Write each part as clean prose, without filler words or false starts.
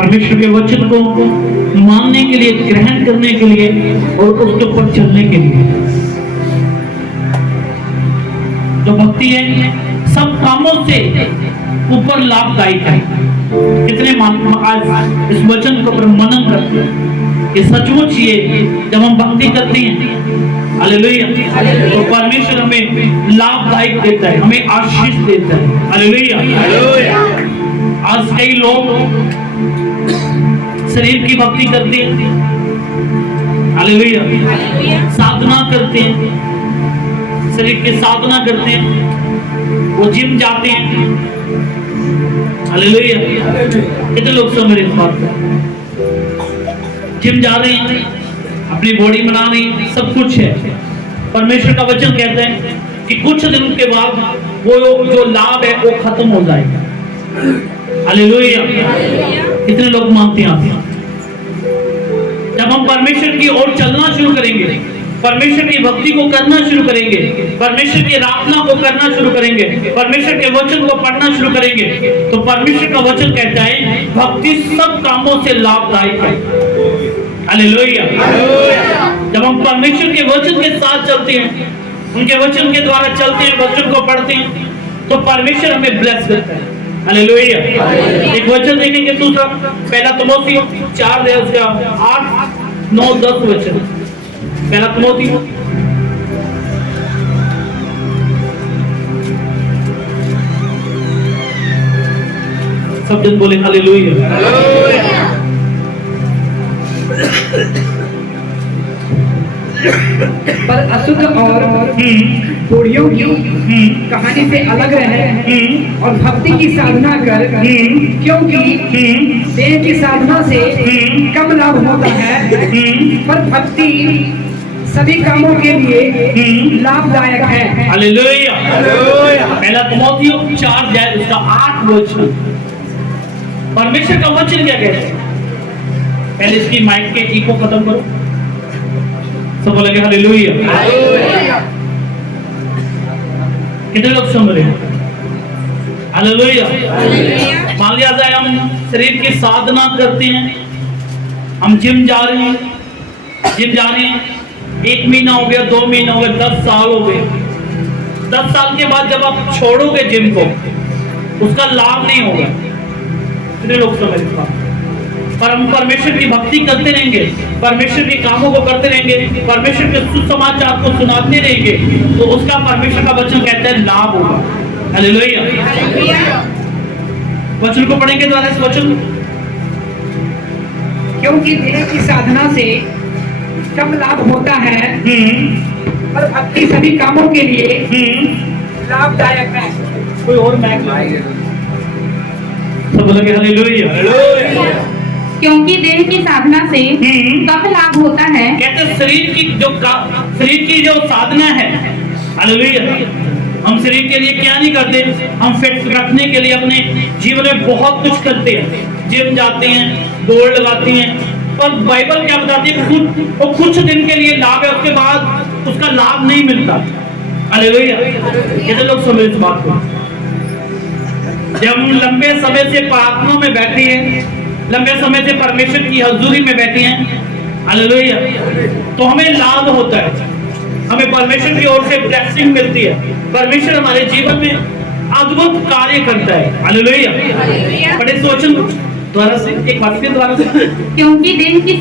परमेश्वर के वचन को मानने के लिए, ग्रहण करने के लिए और उसके ऊपर चलने के लिए। जो भक्ति है सब कामों से ऊपर लाभदायक है। कितने आज इस वचन को पर मनन करते हैं। ये सचमुच ये जब हम भक्ति करते हैं हालेलुया, तो परमेश्वर हमें लाभदायक देता है, हमें आशीष देता है। हालेलुया। आज कई लोग शरीर की भक्ति करते हैं, हालेलुया, साधना करते हैं, शरीर की साधना करते हैं, वो जिम जाते हैं, हालेलुया। कितने लोग समझ रहे हैं इस बात को? जिम जा रहे हैं, अपनी बॉडी बना रहे हैं, सब कुछ है। परमेश्वर का वचन कहता है कि कुछ दिनों के बाद वो जो लाभ है वो खत्म हो जाएगा। हालेलुया। कितने लोग मानते हैं? जब हम परमेश्वर की ओर चलना शुरू करेंगे, परमेश्वर की भक्ति को करना शुरू करेंगे, परमेश्वर की आराधना को करना शुरू करेंगे, परमेश्वर के वचन को पढ़ना शुरू करेंगे, तो परमेश्वर का वचन कहता है भक्ति सब कामों से लाभदायक है। हालेलुया। जब हम परमेश्वर के वचन के साथ चलते हैं, उनके वचन के द्वारा चलते हैं, वचन को पढ़ते हैं, तो परमेश्वर हमें ब्लेस करता है। हालेलुया। एक वचन देखेंगे दूसरा, पहला तिमोथी 4 उसका 8, 9, 10 वचन। पहला तिमोथी सब जन बोले हालेलुया। पर अशुद्ध और कोढ़ियों की कहानी से अलग रहे और भक्ति की साधना कर, क्योंकि देह की साधना से कम लाभ होता है, पर भक्ति सभी कामों के लिए लाभदायक है। हालेलुया। पहला तिमोथी 4 उसका 8 वचन। परमेश्वर का वचन क्या कहता है? पहले इसकी माइक के इको खत्म करो, सब बोलेंगे हालेलुया। कितने लोग सुन रहे हैं? हालेलुया। मान लिया जाए हम शरीर की साधना करते हैं, हम जिम जा रहे हैं, 1 महीना हो गया, 2 महीना हो गया, 10 साल हो गए। 10 साल के बाद जब आप छोड़ोगे जिम को, उसका लाभ नहीं होगा। कितने लोग समझ पा? पर हम परमेश्वर की भक्ति करते रहेंगे, परमेश्वर के कामों को करते रहेंगे, परमेश्वर के सुसमाचार को सुनाते रहेंगे, तो उसका परमेश्वर का वचन कहता है लाभ होगा। हालेलुया। वचन को पढ़ेंगे द्वारा इस वचन, क्योंकि देह की साधना से कम लाभ होता है, पर भक्ति सभी कामों के लिए लाभदायक है। कोई और मैक सब बोलेंगे हालेलुया। क्योंकि देह की साधना से कम लाभ होता है। कहते शरीर की जो साधना है, हालेलुया, हम शरीर के लिए क्या नहीं करते, हम फिट रखने के लिए अपने जीवन में बहुत कुछ करते हैं, जिम जाते हैं, दौड़ लगाते हैं, पर बाइबल क्या बताती है? कुछ दिन के लिए लाभ है, उसके बाद उसका लाभ नहीं मिलता। हालेलुया। कितने लोग समझ इस बात को? जब हम लंबे समय से प्रार्थना में बैठे हैं, लंबे समय से परमेश्वर की हजूरी में बैठे हैं, हालेलुया, तो हमें लाभ होता है, हमें परमेश्वर की ओर से ब्लेसिंग मिलती है, परमेश्वर हमारे जीवन में अद्भुत कार्य करता है। हालेलुया। बड़े सोचन द्वारा से एक बात के द्वारा से, क्योंकि देह की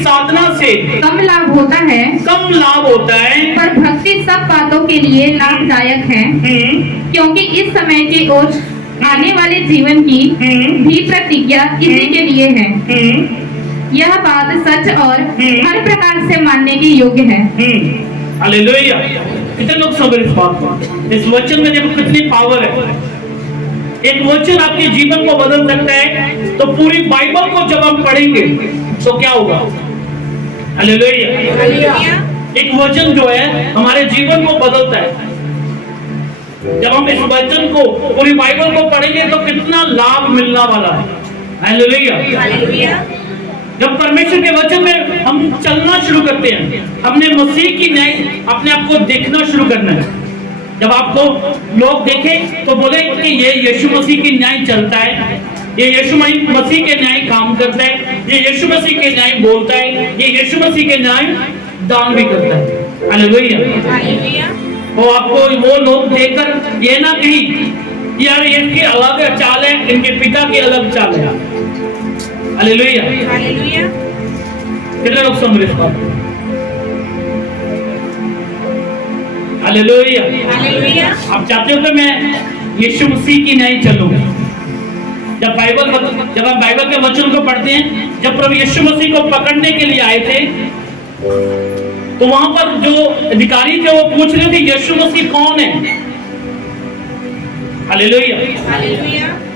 साधना से कम लाभ होता है, पर भक्ति सब बातों के लिए लाभदायक है, क्योंकि इस समय की ओर आने वाले जीवन की भी प्रतिज्ञा इसी के लिए है। यह बात सच और हर प्रकार से मानने की योग्य है। हालेलुया। कितने लोग समझ इस बात को? इस वचन में देखो कितनी पावर है। एक वचन आपके जीवन को बदल सकता है। तो पूरी बाइबल को जब हम पढ़ेंगे तो क्या होगा? हालेलुया। एक वचन जो है हमारे जीवन को बदलता है। जब हम इस वचन को, पूरी बाइबल को पढ़ेंगे तो कितना लाभ मिलने वाला है। हालेलुया। जब परमेश्वर के वचन में हम चलना शुरू करते हैं, हमने मसीह की न्याय अपने आप को देखना शुरू करना है। जब आपको लोग देखें तो बोले कि ये यीशु मसीह की न्याय चलता है, ये यीशु मसीह के न्याय काम करता है, ये यीशु मसीह के न्याय बोलता है, ये यीशु मसीह के न्याय दान भी करता है। हालेलुया। वो आपको वो लोग देखकर ये ना कहीं यार इनकी अलग चाल है, इनके पिता की अलग चाल है। हालेलुया। कितने लोग समझ रहे हैं? हालेलुया। आप चाहते हो कि मैं यीशु मसीह की न्याय चलूंगा? जब हम बाइबल के वचन को पढ़ते हैं, जब प्रभु यीशु मसीह को पकड़ने के लिए आए थे, तो वहां पर जो अधिकारी थे वो पूछ रहे थे यीशु मसीह कौन है? हालेलुया।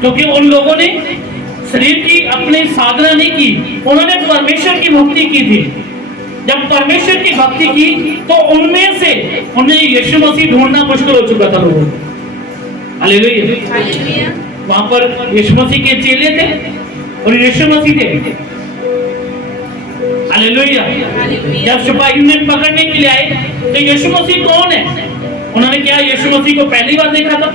क्योंकि उन लोगों ने शरीर की अपनी साधना नहीं की, उन्होंने परमेश्वर की भक्ति की थी। जब परमेश्वर की भक्ति की तो उनमें से उन्हें यीशु मसीह ढूंढना मुश्किल हो चुका था लोगों को। हालेलुया। वहां पर यीशु मसीह के चेले थे और यीशु मसीह थे। हालेलुया। जब सिपाही ने पकड़ने के लिए आए तो यीशु मसीह कौन है? उन्होंने क्या यीशु मसीह को पहली बार देखा था?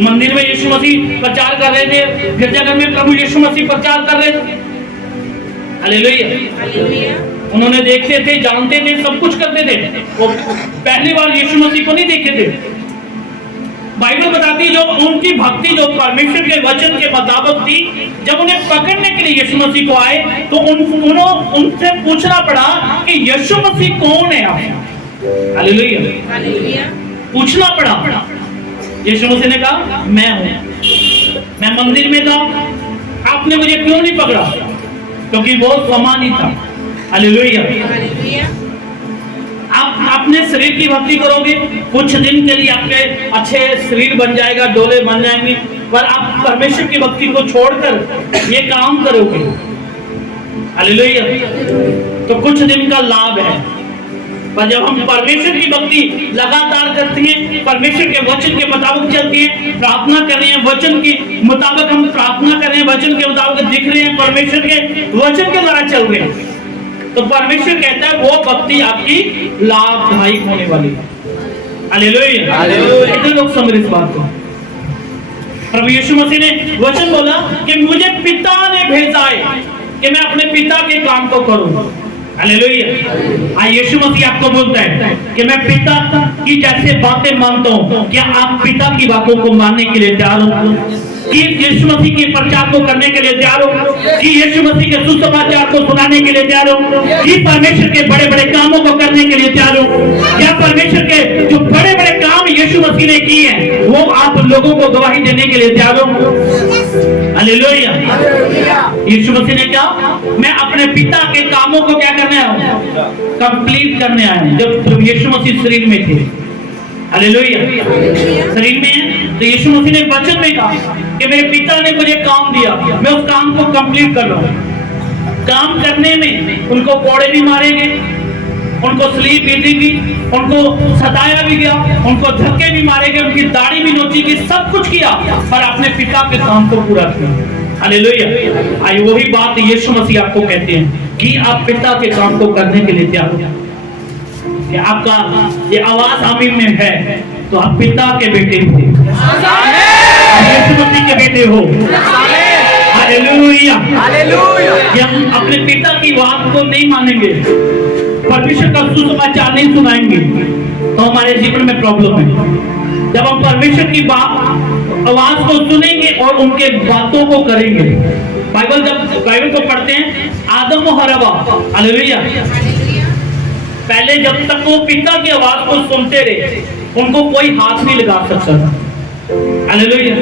मंदिर में यीशु मसीह प्रचार कर रहे थे, गिरजाघर में प्रभु यीशु मसीह प्रचार कर रहे थे। हालेलुया। उन्होंने देखते थे, जानते थे, सब कुछ करते थे। वो पहली बार यीशु मसीह को नहीं देखे थे। बाइबल बताती है जो उनकी भक्ति जो परमेश्वर के वचन के मुताबिक थी, जब उन्हें पकड़ने के लिए यीशु मसीह को आए तो उनसे पूछना पड़ा कि यीशु मसीह कौन है आप? हालेलुया। पूछना पड़ा। यीशु मसीह ने कहा मैं हूं। मैं मंदिर में था, आपने मुझे क्यों नहीं पकड़ा? क्योंकि वो समान ही था। हालेलुया। आप अपने शरीर की भक्ति करोगे, कुछ दिन के लिए आपके अच्छे शरीर बन जाएगा, डोले बन जाएंगे, पर आप परमेश्वर की भक्ति को छोड़कर ये काम करोगे, हालेलुया, तो कुछ दिन का लाभ है। पर जब हम परमेश्वर की भक्ति लगातार करते हैं, परमेश्वर के वचन के मुताबिक चलती है, प्रार्थना कर रहे हैं, वचन के मुताबिक हम प्रार्थना कर रहे हैं, वचन के मुताबिक दिख रहे हैं, परमेश्वर के वचन के द्वारा चल रहे हैं, तो परमेश्वर कहता है वो भक्ति आपकी लाभदायक होने वाली है। हालेलुया। कितने लोग समझ इस बात को? प्रभु यीशु मसीह ने वचन बोला कि मुझे पिता ने भेजा है कि मैं अपने पिता के काम को करूं। हालेलुया। यीशु मसीह आपको बोलता है कि मैं पिता की जैसे बातें मानता हूं, क्या आप पिता की बातों को मानने के लिए तैयार हो? कि यीशु मसीह के प्रचार को करने के लिए तैयार हो? कि यीशु मसीह के सुसमाचार को सुनाने के लिए तैयार हो? कि परमेश्वर के बड़े बड़े कामों को करने के लिए तैयार हो? क्या परमेश्वर के जो बड़े बड़े काम यीशु मसीह ने किए हैं वो आप लोगों को गवाही देने के लिए तैयार हो? हालेलुया। यीशु मसीह ने कहा मैं अपने पिता के कामों को क्या करने आया हूं? कंप्लीट करने आया हूं। जब यीशु मसीह शरीर में थे, हालेलुया, शरीर में, तो यीशु मसीह ने वचन में कहा कि मेरे पिता ने मुझे काम दिया, मैं उस काम को कंप्लीट कर रहा हूं। काम करने में उनको कोड़े भी मारे गए, उनको स्लीप भी दी गई, उनको सताया भी गया, उनको धक्के भी मारे गए, उनकी दाढ़ी भी नोची गई, सब कुछ किया, पर अपने पिता के काम को पूरा किया। हालेलुया। आई वही बात यीशु मसीह आपको कहते हैं कि आप पिता के काम को करने के लिए तैयार हो। कि आपका ये आवाज आमीन में है तो आप पिता के बेटे थे, यीशु मसीह के बेटे हो। हालेलुया। कि हम अपने पिता की बात को नहीं मानेंगे, परमेश्वर का सुसमाचार नहीं सुनाएंगे, तो हमारे जीवन में प्रॉब्लम है। जब हम परमेश्वर की बात आवाज को सुनेंगे और उनके बातों को करेंगे। जब बाइबल को पढ़ते हैं, आदम और हव्वा, हालेलुया, पहले जब तक वो पिता की आवाज को सुनते रहे, उनको कोई हाथ नहीं लगा सकता था। हालेलुया।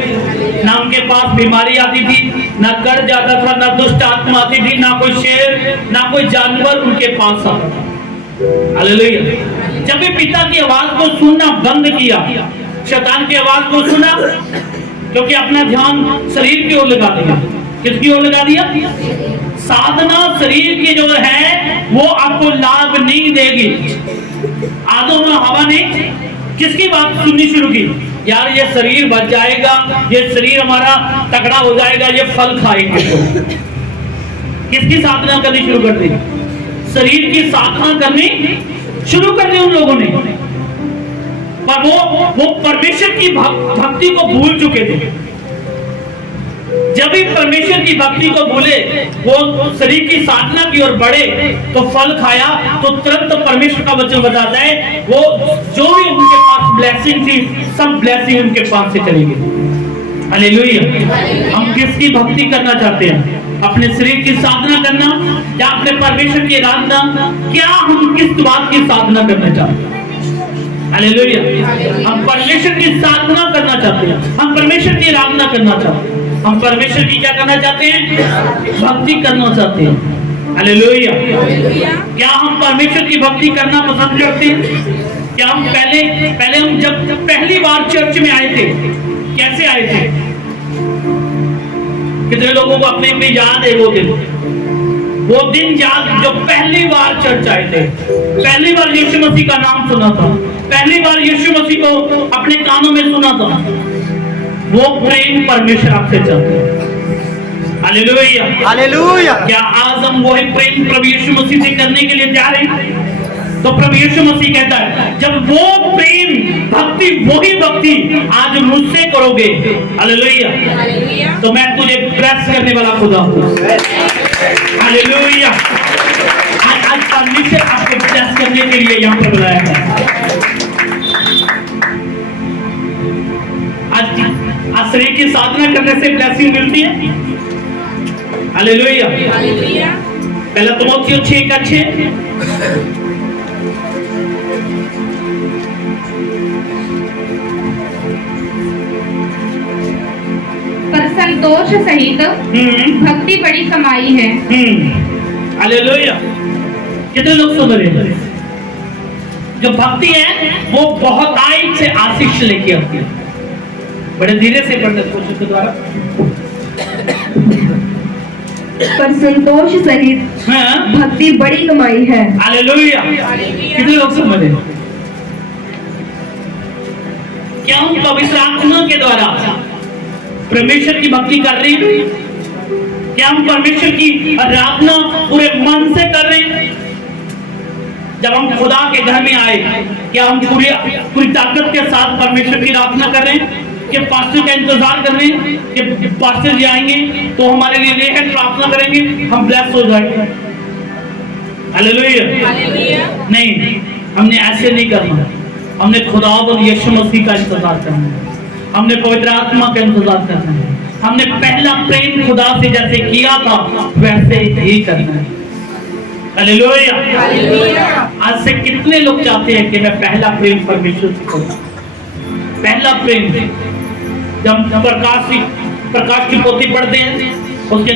ना उनके पास बीमारी आती थी, ना कर्ज आता था, ना दुष्ट आत्मा आती थी, ना कोई शेर, ना कोई जानवर उनके पास आता था। हालेलुया। जब भी पिता की आवाज को सुनना बंद किया, शैतान की आवाज को सुना, क्योंकि अपना ध्यान शरीर की ओर लगा दिया। किसकी ओर लगा दिया? साधना शरीर की जो है वो आपको लाभ नहीं देगी। आदम और हव्वा ने किसकी बात सुननी शुरू की? यार ये शरीर बच जाएगा, ये शरीर हमारा तगड़ा हो जाएगा, ये फल खाएंगे। किसकी साधना करनी शुरू कर दी? शरीर की साधना करनी शुरू कर दी उन लोगों ने, पर वो परमेश्वर की भक्ति को भूल चुके थे। जब भी परमेश्वर की भक्ति को भूले, वो शरीर की साधना की ओर बढ़े, तो फल खाया तो तुरंत परमेश्वर का वचन बताता है वो जो भी उनके पास ब्लेसिंग थी, सब ब्लेसिंग उनके पास से चली गई। हालेलुया। हम किसकी भक्ति करना चाहते हैं? अपने शरीर की साधना करना या अपने परमेश्वर की आराधना? क्या हम किस बात की साधना करना चाहते हैं? हालेलुया। हम परमेश्वर की साधना करना चाहते हैं, हम परमेश्वर की आराधना करना चाहते हैं, हम परमेश्वर की क्या करना चाहते हैं? भक्ति करना चाहते हैं। हालेलुया। क्या हम परमेश्वर की भक्ति करना पसंद करते हैं? क्या हम पहले हम जब पहली बार चर्च में आए थे, कैसे आए थे? कितने लोगों को अपने में याद है वो दिन याद जो पहली बार चर्च आए थे, पहली बार यीशु मसीह का नाम सुना था, पहली बार यीशु मसीह को अपने कानों में सुना था? वो प्रेम परमेश्वर आपसे चाहते हैं। हालेलुया। हालेलुया। क्या आज हम वही प्रेम प्रभु यीशु मसीह से करने के लिए तैयार हैं? तो प्रभु यीशु मसीह कहता है जब वो प्रेम भक्ति वही भक्ति आज मुझसे करोगे, हालेलुया, तो मैं तुझे ब्लेस करने वाला खुदा हूं। हालेलुया। आज परमेश्वर आपको ब्लेस करने के लिए यहाँ पर बुलाया है। आज शरीर की साधना करने से ब्लेसिंग मिलती है। हालेलुया। पहला तीमुथियुस 6:6 पर संतोष सहित भक्ति बड़ी कमाई है। हालेलुया। कितने लोग सुन रहे हैं? जो भक्ति है वो बहुतायत से आशीष लेके आती है। बड़े धीरे से पढ़ने की कोशिश करो। पर संतोष सहित भक्ति बड़ी कमाई है। हालेलुया। कितने लोग सुन रहे हैं? क्या हम पवित्र आत्मा के द्वारा परमेश्वर की भक्ति कर रहे हैं? क्या हम परमेश्वर की आराधना पूरे मन से कर रहे हैं? जब हम खुदा के घर में आए, क्या हम पूरी ताकत के साथ परमेश्वर की आराधना कर रहे हैं? कि पास्टर का इंतजार कर रहे हैं कि पास्टर जी आएंगे तो हमारे लिए लेकर प्रार्थना करेंगे, हम ब्लेस हो जाएंगे? हालेलुया। नहीं, हमने ऐसे नहीं करना। हमने खुदा और यीशु मसीह का इंतजार करना है, हमने पवित्र आत्मा का इंतजार करना है, हमने पहला प्रेम खुदा से जैसे किया था वैसे ही करना है। हालेलुया। आज से कितने लोग चाहते हैं कि मैं पहला प्रेम परमेश्वर से करूं? पहला प्रेम जब प्रकाश की पोथी पढ़ते हैं, उसके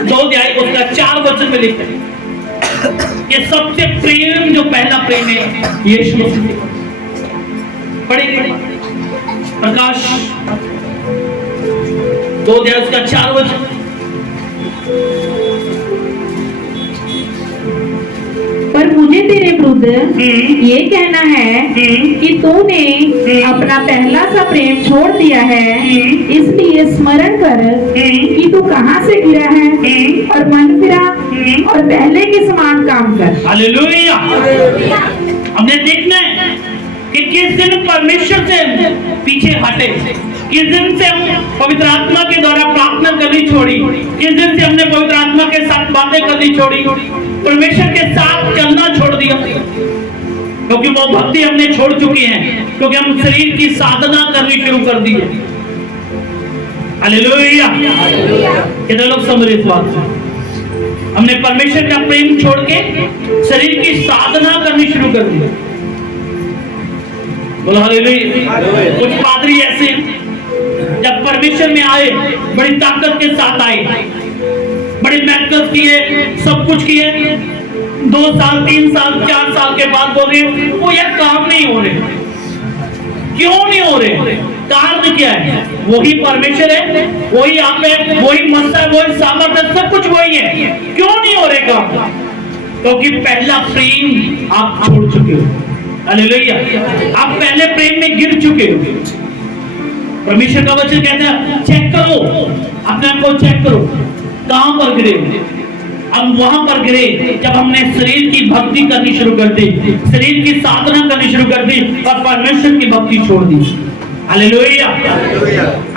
2 अध्याय उसका 4 वचन में लिखते हैं कि सबसे प्रेम जो पहला प्रेम है यीशु मसीह। पढ़ेंगे प्रकाश 2 अध्याय उसका 4 वचन। पर मुझे तेरे विरुद्ध ये कहना है कि तूने अपना पहला सा प्रेम छोड़ दिया है। इसलिए स्मरण कर कि तू कहाँ से गिरा है और मन फिरा और पहले के समान काम कर। हालेलुया। हमने देखना है कि किस दिन परमेश्वर से पीछे हटे, किस दिन से हम पवित्र आत्मा के द्वारा प्रार्थना करनी छोड़ी, किस दिन से हमने पवित्र आत्मा के साथ बातें करनी छोड़ी, परमेश्वर के साथ चलना छोड़ दिया, क्योंकि वो भक्ति हमने छोड़ चुकी है, क्योंकि हम शरीर की साधना करनी शुरू कर दी है। हालेलुया। कितने लोग समझ रहे इस बात को? हमने परमेश्वर का प्रेम छोड़ के शरीर की साधना करनी शुरू कर दी। बोलो हालेलुया। कुछ पादरी ऐसे जब परमेश्वर में आए बड़ी ताकत के साथ आए, बड़ी मेहनत किए, सब कुछ किए, 2 साल 3 साल 4 साल के बाद बोले वो यार काम नहीं हो रहे। क्यों नहीं हो रहे? कारण क्या है? वही परमेश्वर है, वही आप है, वही मनसा है, वही सामर्थ्य, सब कुछ वही है। क्यों नहीं हो रहे काम? क्योंकि पहला प्रेम आप छोड़ चुके हो। हालेलुया। आप पहले प्रेम में गिर चुके हो। परमेश्वर का वचन कहता है चेक करो, अपने आप को चेक करो कहां पर गिरे। हम वहां पर गिरे जब हमने शरीर की भक्ति करनी शुरू कर दी, शरीर की साधना करनी शुरू कर दी और परमेश्वर की भक्ति छोड़ दी। हालेलुया।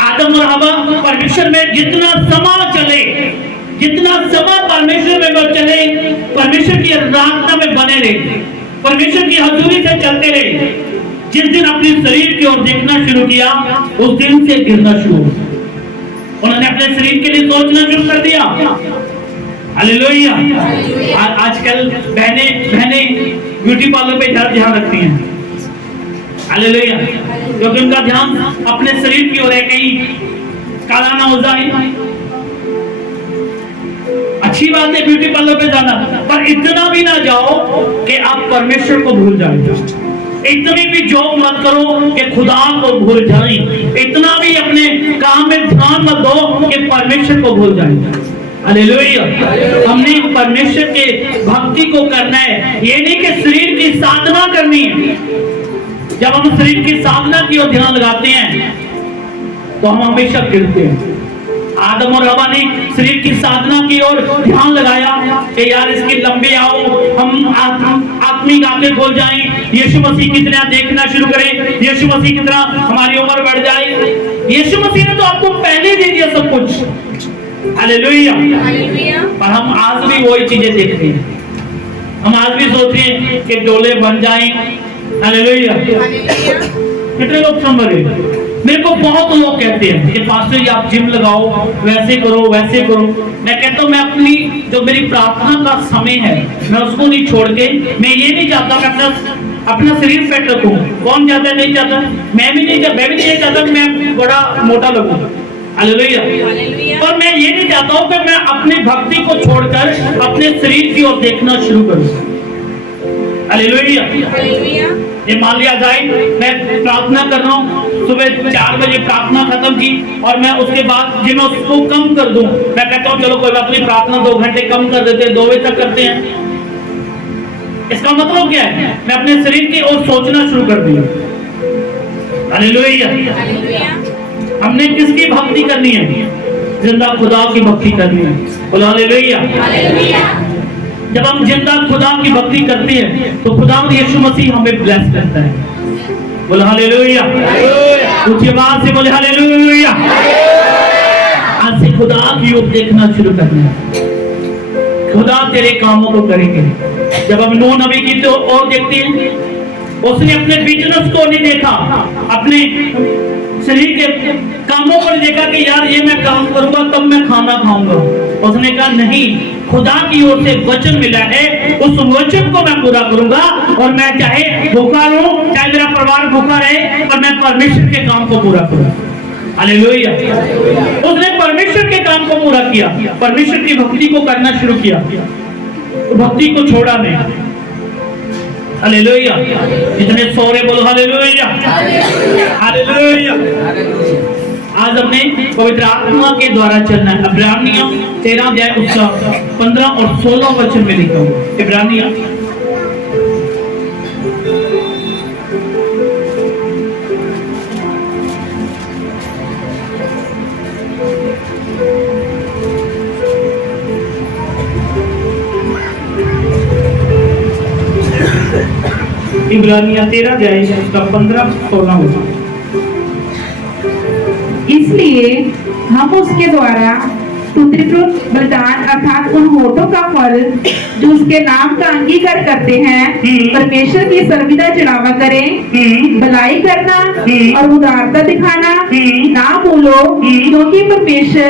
आज आदम और हवा परमेश्वर में जितना समा चले, जितना समा परमेश्वर में वो चले, परमेश्वर की आराधना में बने रहे, परमेश्वर की हजूरी से चलते रहे, जिस दिन अपने शरीर की ओर देखना शुरू किया उस दिन से गिरना शुरू हुआ। उन्होंने अपने शरीर के लिए सोचना शुरू कर दिया। हालेलुया। आजकल बहने ब्यूटी पार्लर पे ध्यान रखती हैं। हालेलुया। क्योंकि उनका ध्यान अपने शरीर की ओर है, कहीं काला ना हो जाए। अच्छी बात है ब्यूटी पार्लर पे जाना, पर इतना भी ना जाओ कि आप परमेश्वर को भूल जाए। इतनी भी जॉब मत करो कि खुदा को भूल जाए। इतना भी अपने काम में ध्यान मत दो कि परमेश्वर को भूल जाए। हालेलुया। हमने परमेश्वर के भक्ति को करना है, ये नहीं कि शरीर की साधना करनी है। जब हम शरीर की साधना की ओर ध्यान लगाते हैं तो हम हमेशा गिरते हैं। आदम और हवा ने शरीर की साधना की ओर ध्यान लगाया कि यार इसके लंबे आओ, हम आत्मिक आंखें खोल जाएं, यीशु मसीह की तरह देखना शुरू करें, यीशु मसीह की तरह हमारी उम्र बढ़ जाए। यीशु मसीह ने तो आपको पहले दे दिया सब कुछ। हालेलुया। पर हम आज भी वही चीजें देख रहे हैं। हम आज भी सोच रहे हैं कि डोले बन जाएं। हालेलुया। कितने लोग समझ रहे? मेरे को बहुत लोग कहते हैं कि पास्टर जी आप जिम लगाओ, वैसे करो वैसे करो। मैं कहता हूँ मैं अपनी जो मेरी प्रार्थना का समय है मैं उसको नहीं छोड़ के, मैं ये नहीं चाहता मैं अपना शरीर फिट रखूं। कौन चाहता है? नहीं चाहता। मैं भी नहीं चाहता कि मैं बड़ा मोटा लगूं। हालेलुया। पर मैं ये नहीं चाहता हूँ कि मैं अपनी भक्ति को छोड़कर अपने शरीर की ओर देखना शुरू करूं। हालेलुया। ये मान लिया जाए मैं प्रार्थना कर रहा हूँ, सुबह 4 बजे प्रार्थना खत्म की और मैं उसके बाद जो मैं उसको कम कर दूं, मैं कहता हूँ चलो कोई बात नहीं, प्रार्थना 2 घंटे कम कर देते हैं, 2 बजे तक करते हैं। इसका मतलब क्या है? मैं अपने शरीर की ओर सोचना शुरू कर दिया। हालेलुया। हमने किसकी भक्ति करनी है? जिंदा खुदा की भक्ति करनी है। बोलो हालेलुया। जब हम जिंदा खुदा की भक्ति करते हैं तो खुदा यीशु मसीह हमें ब्लेस करता है। बोलो हालेलुया। ऊंची आवाज से बोले हालेलुया। आज से खुदा की ओर देखना शुरू करना है। खुदा तेरे कामों को करेंगे। जब हम नूह नबी की तो और देखते हैं, उसने अपने बिजनेस को नहीं देखा, अपने शरीर के कामों को नहीं देखा कि यार ये मैं काम करूंगा तब मैं खाना खाऊंगा। उसने कहा नहीं, खुदा की ओर से वचन मिला है, उस वचन को मैं पूरा करूंगा और मैं चाहे भूखा रहूं, चाहे मेरा परिवार भूखा रहे, पर मैं परमेश्वर के काम को पूरा करूंगा। हालेलुया। उसने परमेश्वर के काम को पूरा किया, परमेश्वर की भक्ति को करना शुरू किया, भक्ति को छोड़ा नहीं। हालेलुया। जितने सौरे बोलो हालेलुया। हालेलुया। आज हमने पवित्र आत्मा के द्वारा चलना है। इब्रानियों 13 अध्याय उसका 15 और 16 वचन में लिखा हुआ। इब्रानियों इब्रानियों 13 अध्याय उसका 15-16 वचन। इसलिए हम उसके द्वारा स्तुतिपूर्ण बलिदान अर्थात उन होठों का फल जो उसके नाम का अंगीकार करते हैं परमेश्वर की सर्वदा चढ़ावा करें। भलाई करना और उदारता दिखाना ना भूलो, क्योंकि परमेश्वर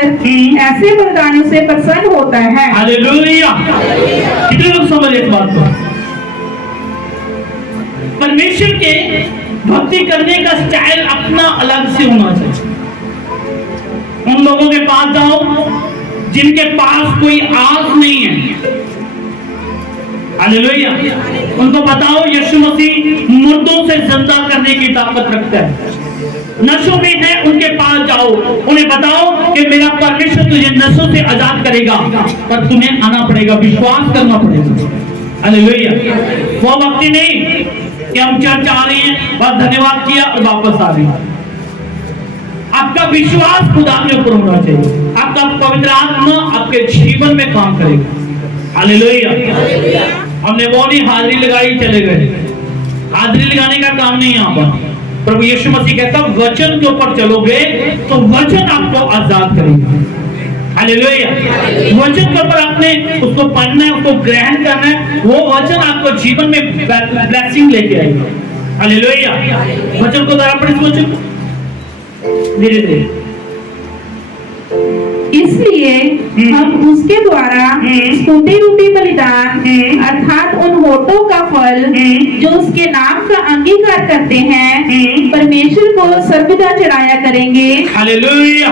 ऐसे बलिदानों से प्रसन्न होता है। हालेलुया। कितने लोग समझ इस बात को? परमेश्वर के भक्ति करने का स्टाइल अपना अलग से होना चाहिए। उन लोगों के पास जाओ जिनके पास कोई आस नहीं है। हालेलुया। उनको बताओ यीशु मसीह मुर्दों से जिंदा करने की ताकत रखता है। नशों में है उनके पास जाओ, उन्हें बताओ कि मेरा परमेश्वर तुझे नशों से आजाद करेगा, पर तुम्हें आना पड़ेगा, विश्वास करना पड़ेगा। हालेलुया। वो भक्ति नहीं कि हम चर्च आ रहे हैं, बस धन्यवाद किया और वापस आ रहे हैं। आपका विश्वास खुदा के ऊपर होना चाहिए। आपका पवित्र आत्मा आपके जीवन में काम करेगा। हालेलुया। हमने वो नहीं हाजिरी लगाई चले गए। हाजिरी लगाने का काम नहीं यहाँ पर। प्रभु यीशु मसीह कहता है वचन के ऊपर चलोगे तो वचन आपको आजाद करेगा। हालेलुया। वचन के ऊपर आपने उसको पढ़ना है, उसको ग्रहण करना है, वो वचन आपको जीवन में ब्लेसिंग लेके आएगा। हालेलुया। वचन को जरा पढ़िए, वचन धीरे धीरे। इसलिए हम उसके द्वारा स्तुति रूपी बलिदान अर्थात उन होठों का फल जो उसके नाम का अंगीकार करते हैं परमेश्वर को सर्वदा चढ़ाया करेंगे। हालेलुया।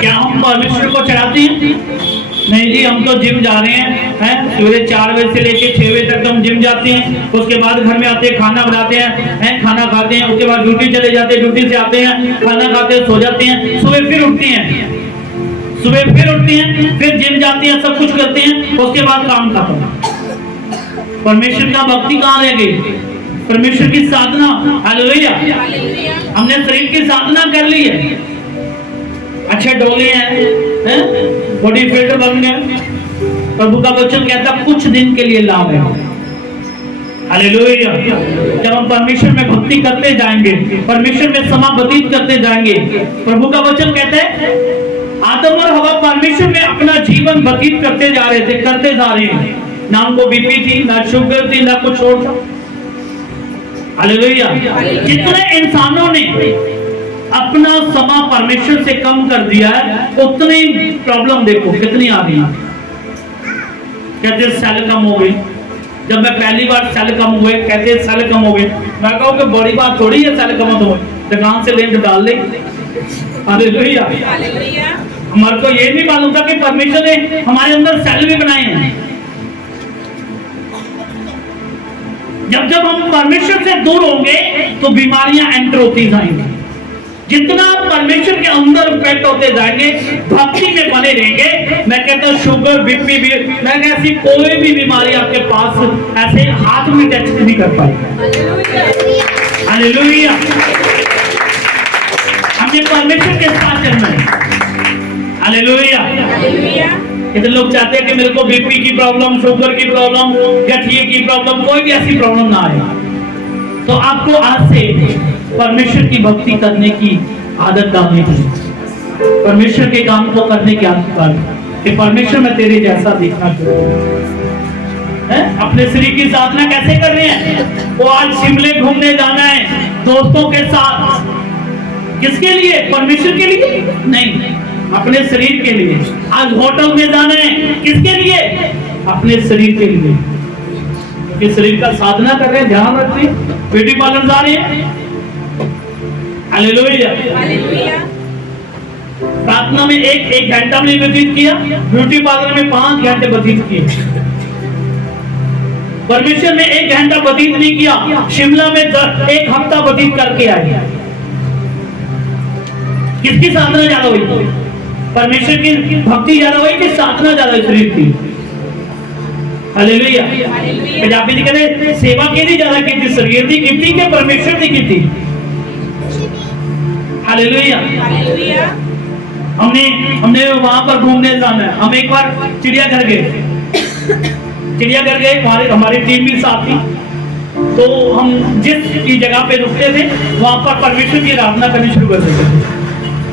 क्या हम परमेश्वर को चढ़ाते हैं? नहीं जी, हम तो जिम जा रहे हैं सवेरे 4 बजे से लेके 6 बजे तक हम जिम जाते हैं, उसके बाद घर में आते हैं, खाना बनाते हैं, खाना खाते हैं, उसके बाद ड्यूटी चले जाते हैं, ड्यूटी से आते हैं, खाना खाते हैं, सो जाते हैं, सुबह फिर उठते हैं, फिर जिम जाते हैं, सब कुछ करते हैं, उसके बाद काम खत्म। परमेश्वर का भक्ति कहाँ रह गई? परमेश्वर की साधना। हालेलुया। हमने शरीर की साधना कर ली है, अच्छे डोले हैं, बॉडी फिल्टर बन गए। प्रभु का वचन कहता कुछ दिन के लिए लाभ है। हालेलुया। जब हम परमेश्वर में भक्ति करते जाएंगे, परमेश्वर में समय व्यतीत करते जाएंगे, प्रभु का वचन कहता है आदम और हवा परमेश्वर में अपना जीवन व्यतीत करते जा रहे हैं। ना उनको बीपी थी, ना शुगर थी, ना कुछ और था। हालेलुया। जितने इंसानों ने अपना समय परमेश्वर से कम कर दिया है, उतनी प्रॉब्लम देखो कितनी आ रही है। कहते सेल कम हो गई। जब मैं पहली बार सेल कम हुए, कहते सेल कम हो गए, मैं कहूँ कि बड़ी बात थोड़ी है सेल कम हो, दुकान से लिंक डाल ले। हालेलुया। हमारे को ये नहीं मालूम था कि परमेश्वर ने हमारे अंदर सेल भी बनाए हैं। जब हम परमेश्वर से दूर होंगे तो बीमारियां एंटर होती जाएंगी। जितना परमेश्वर के अंदर इफेक्ट होते जाएंगे, भक्ति में बने रहेंगे, मैं कहता हूँ शुगर बीपी भी, मैं ऐसी कोई भी बीमारी आपके पास ऐसे हाथ में टच नहीं कर पाएगी। हालेलुया। हमने परमेश्वर के साथ चलना है। हालेलुया। इतने लोग चाहते हैं कि मेरे को बीपी की प्रॉब्लम, शुगर की प्रॉब्लम, गठिए की प्रॉब्लम, कोई भी ऐसी प्रॉब्लम ना आए। तो आपको आज से परमेश्वर की भक्ति करने की आदत डालनी चाहिए। परमेश्वर के काम को करने की आदत डालनी कि परमेश्वर में तेरे जैसा दिखना चाहिए। अपने शरीर की साधना कैसे कर रहे हैं? वो आज शिमले घूमने जाना है दोस्तों के साथ। किसके लिए? परमेश्वर के लिए नहीं, अपने शरीर के लिए। आज होटल में जाना है, किसके लिए? अपने शरीर के लिए। कि शरीर का साधना कर रहे हैं, ध्यान रखिए। ब्यूटी पार्लर जा रहे हैं। हालेलुया। प्रार्थना में एक घंटा में व्यतीत किया, ब्यूटी पार्लर में 5 घंटे व्यतीत किए। परमेश्वर में 1 घंटा व्यतीत नहीं किया, शिमला में 1 हफ्ता व्यतीत करके आए। किसकी साधना ज्यादा हुई? परमेश्वर की भक्ति ज्यादा हुई कि साधना ज्यादा शरीर की? हालेलुया। पंजाबी जी कहते सेवा किहदी ज्यादा की? शरीर की कीती कि परमेश्वर की कीती? हालेलुया। हमने वहां पर घूमने जाना है। हम एक बार चिड़ियाघर गए, हमारी टीम भी साथ थी। तो हम जिस जगह पे रुकते थे वहां पर परमेश्वर की आराधना करनी शुरू कर देते।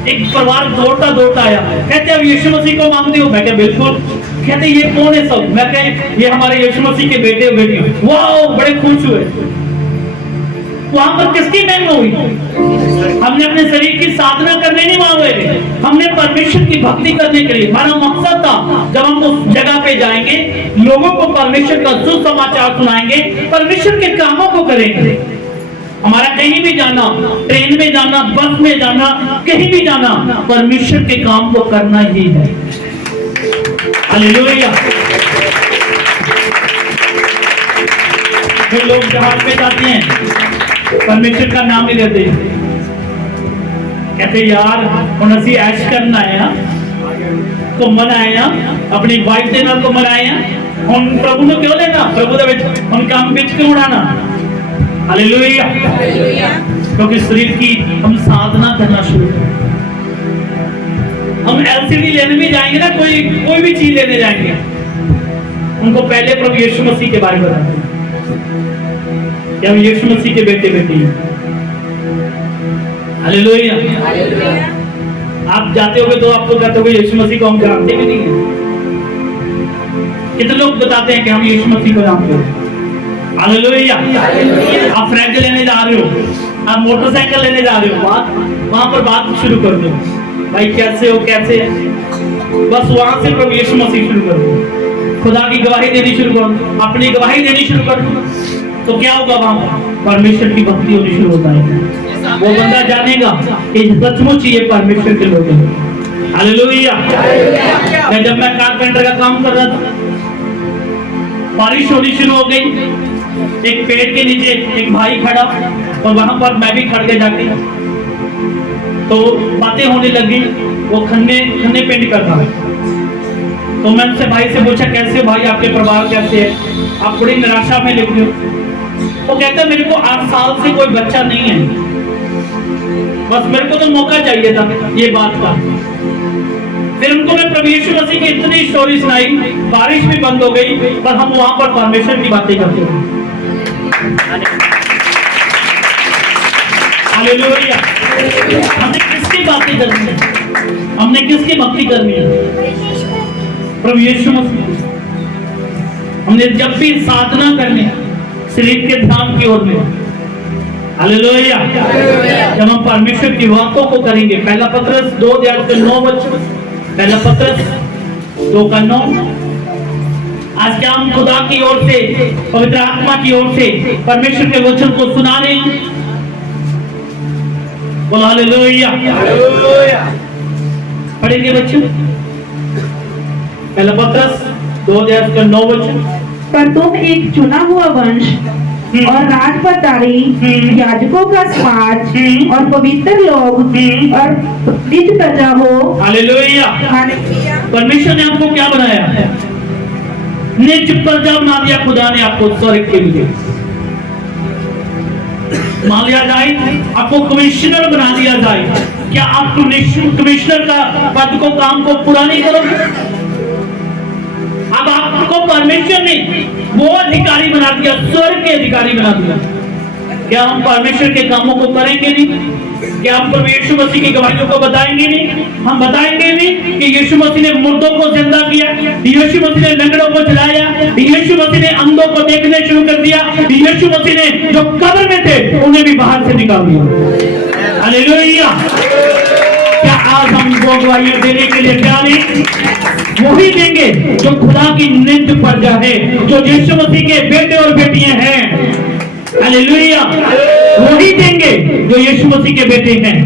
एक परिवार दौड़ता आया, कहते अब यीशु मसीह को मांगते हो? मैं क्या बिल्कुल। कहते ये कौन है सब? मैं कह ये हमारे यीशु मसीह के बेटे बेटी। वाह, बड़े खुश हुए। वहां पर किसकी महिमा हुई? हमने अपने शरीर की साधना करने नहीं वहां गए, हमने परमेश्वर की भक्ति करने के लिए। हमारा मकसद था जब हम उस जगह पे जाएंगे, लोगों को परमेश्वर का सुसमाचार सुनाएंगे, परमेश्वर के कामों को करेंगे। हमारा कहीं भी जाना, ट्रेन में जाना, बस में जाना, कहीं भी जाना, परमेश्वर के काम को करना ही है। हालेलुया। जो लोग जहाज पे जाते हैं परमेश्वर का नाम ही लेते हैं, कहते यार हम असी ऐश करना है, घूमन आए हैं, अपनी वाइफ के नाल घूमन आए हैं, हम प्रभु को क्यों लेना? प्रभु दे विच हम काम विच क्यों उड़ाना? हालेलुया। क्योंकि शरीर की हम साधना करना शुरू करें। हम एलसीडी लेने भी जाएंगे ना, कोई भी चीज लेने जाएंगे, उनको पहले प्रभु यीशु मसीह के बारे में बताते हैं कि हम यीशु मसीह के बेटे बेटी हैं। हालेलुया। आप जाते होगे तो आपको कहते होगे यीशु मसीह को हम जानते भी नहीं है। कितने लोग बताते हैं कि हम यीशु मसीह को जानते हैं। हालेलुया। आप फ्रिज लेने जा रहे हो, आप मोटरसाइकिल लेने जा रहे हो, वहां पर बात शुरू कर दो, भाई कैसे हो, कैसे है, बस वहां से प्रभु यीशु मसीह शुरू कर दो, खुदा की गवाही देनी शुरू कर दो, अपनी गवाही देनी शुरू कर दो, तो क्या होगा? वहां परमेश्वर की भक्ति होनी शुरू होता है। वो बंदा जानेगा कि सचमुच ये परमेश्वर के लोग हैं। हालेलुया। जब मैं कारपेंटर का काम कर रहा था, बारिश होनी शुरू हो गई, एक पेड़ के नीचे एक भाई खड़ा और वहां पर मैं भी खड़ गया जाके, तो बातें होने लगी। वो खन्ने पेंट करता है, तो मैं उनसे भाई से पूछा कैसे भाई, आपके परिवार कैसे है, आप बड़ी निराशा में लिख रहे हो? वो कहता मेरे को 8 साल से कोई बच्चा नहीं है, बस मेरे को तो मौका चाहिए था ये बात का। फिर उनको मैं प्रभु यीशु मसीह की इतनी स्टोरी सुनाई, बारिश भी बंद हो गई, पर हम वहां पर परमेश्वर की बातें करते हैं। हालेलुया। हमने किसकी बातें करनी है? हमने किसकी भक्ति करनी है? प्रभु यीशु मसीह। हमने जब भी साधना करनी है शरीर के ध्यान की ओर में, हालेलुया, जब हम परमेश्वर की बातों को करेंगे। पहला पत्रस 2:9, पहला पत्रस 2:9। आज क्या हम खुदा की ओर से, पवित्र आत्मा की ओर से परमेश्वर के वचन को सुना रहे हैं? बोलो हालेलुया। पढ़ेंगे बच्चों पहला पत्रस 2:9। पर तुम एक चुना हुआ वंश और राजपदारी, याजकों का समाज और पवित्र लोग और निज प्रजा हो। हालेलुया। परमेश्वर ने आपको क्या बनाया? निज प्रजा बना दिया खुदा ने आपको स्वर्ग के लिए। मान लिया जाए आपको कमिश्नर बना दिया जाए, क्या आप कमिश्नर का पद को, काम को पूरा नहीं करोगे? अब आपको परमेश्वर ने वो अधिकारी बना दिया, स्वर्ग के अधिकारी बना दिया। क्या हम परमेश्वर के कामों को करेंगे नहीं? क्या हम प्रभु यीशु मसीह की गवाहियों को बताएंगे नहीं? हम बताएंगे नहीं कि यीशु मसीह ने मुर्दों को जिंदा किया, यीशु मसीह ने लंगड़ों को चलाया, यीशु मसीह ने अंधों को देखने शुरू कर दिया, यीशु मसीह ने जो कब्र में थे उन्हें भी बाहर से निकाल दिया। हालेलुया। क्या आज हम वो गवाहियां देने के लिए तैयार हैं? वही देंगे जो खुदा की नित्य प्रजा है, जो यीशु मसीह के बेटे और बेटियां हैं। हालेलुया। वही देंगे जो यीशु मसीह के बेटे हैं।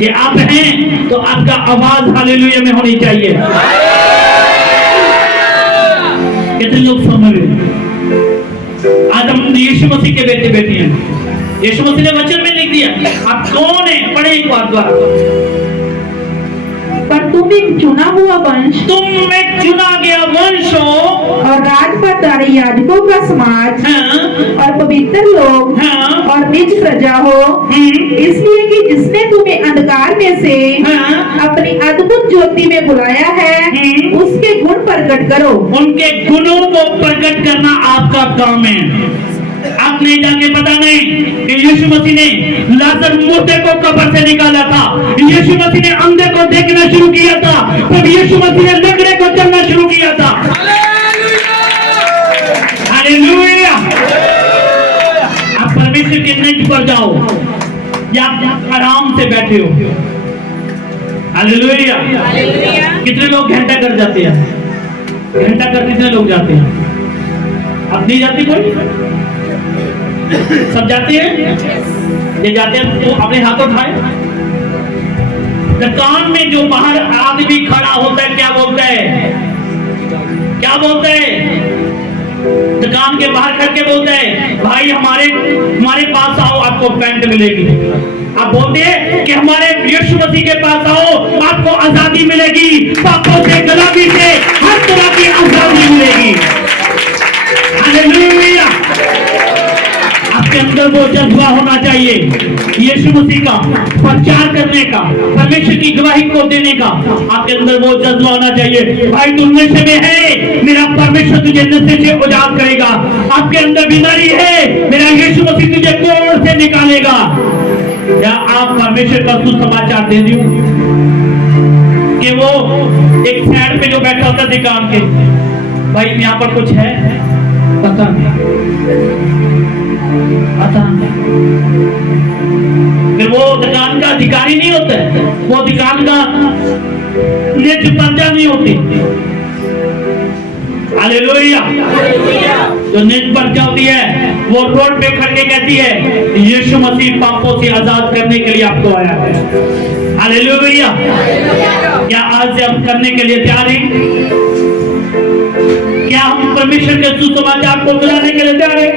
ये आप हैं तो आपका आवाज हालेलुया में होनी चाहिए। कितने लोग समझ रहे? आज हम यीशु मसीह के बेटे बेटी हैं। यीशु मसीह ने वचन में लिख दिया। आप कौन है? पढ़े एक बार द्वारा। पर तुम एक चुना हुआ वंश, तुम एक चुना गया वंश हो और राजपदारी, याजकों का समाज, हाँ, और पवित्र लोग, हाँ, और निज प्रजा हो, इसलिए कि जिसने तुम्हें अंधकार में से हाँ, अपनी अद्भुत ज्योति में बुलाया है, उसके गुण प्रकट करो। उनके गुणों को प्रकट करना आपका काम है। आप नहीं जाके पता नहीं कि यीशु मसीह ने लाजर मुर्दे को कब्र से निकाला था, यीशु मसीह ने अंधे को देखना शुरू किया था, तब यीशु मसीह ने लंगड़े को चलना शुरू किया था। हालेलुया। आप परमेश्वर के निज पर जाओ या आप आराम से बैठे हो। हालेलुया। कितने लोग घंटा कर जाते हैं? घंटा कर कितने लोग जाते हैं? अब नहीं जाती कोई? सब जाते हैं? ये जाते हैं तो अपने हाथ उठाए। दुकान में जो बाहर आदमी खड़ा होता है क्या बोलता है? क्या बोलता है? दुकान के बाहर खड़ के बोलता है भाई हमारे पास आओ, आपको पैंट मिलेगी। आप बोलते हैं कि हमारे यीशु मसीह के पास आओ, आपको आजादी मिलेगी, पापों से, गुलामी से, हर तरह की आजादी मिलेगी। हालेलुया। आपके अंदर वो जज्बा होना चाहिए यीशु मसीह का प्रचार करने का, परमेश्वर की गवाही को देने का। आपके अंदर वो जज्बा होना चाहिए भाई तू नशे में है, मेरा परमेश्वर तुझे नशे से आजाद करेगा। आपके अंदर बीमारी है, मेरा यीशु मसीह तुझे कोड़ से निकालेगा। या आप परमेश्वर का सुसमाचार दे दियो कि वो एक साइड पे जो बैठा होता दुकान के, भाई यहाँ पर कुछ है, पता नहीं, पता नहीं। फिर वो दुकान का अधिकारी नहीं होता है, वो दुकान का नेत्र प्रजा नहीं होती। हालेलुया। जो नेत्र प्रजा होती है वो रोड पे खड़े कहती है यीशु मसीह पापों से आजाद करने के लिए आपको आया है। हालेलुया। क्या आज से हम करने के लिए तैयार हैं? क्या हम परमेश्वर के सुसमाचार को बुलाने के लिए तैयार हैं?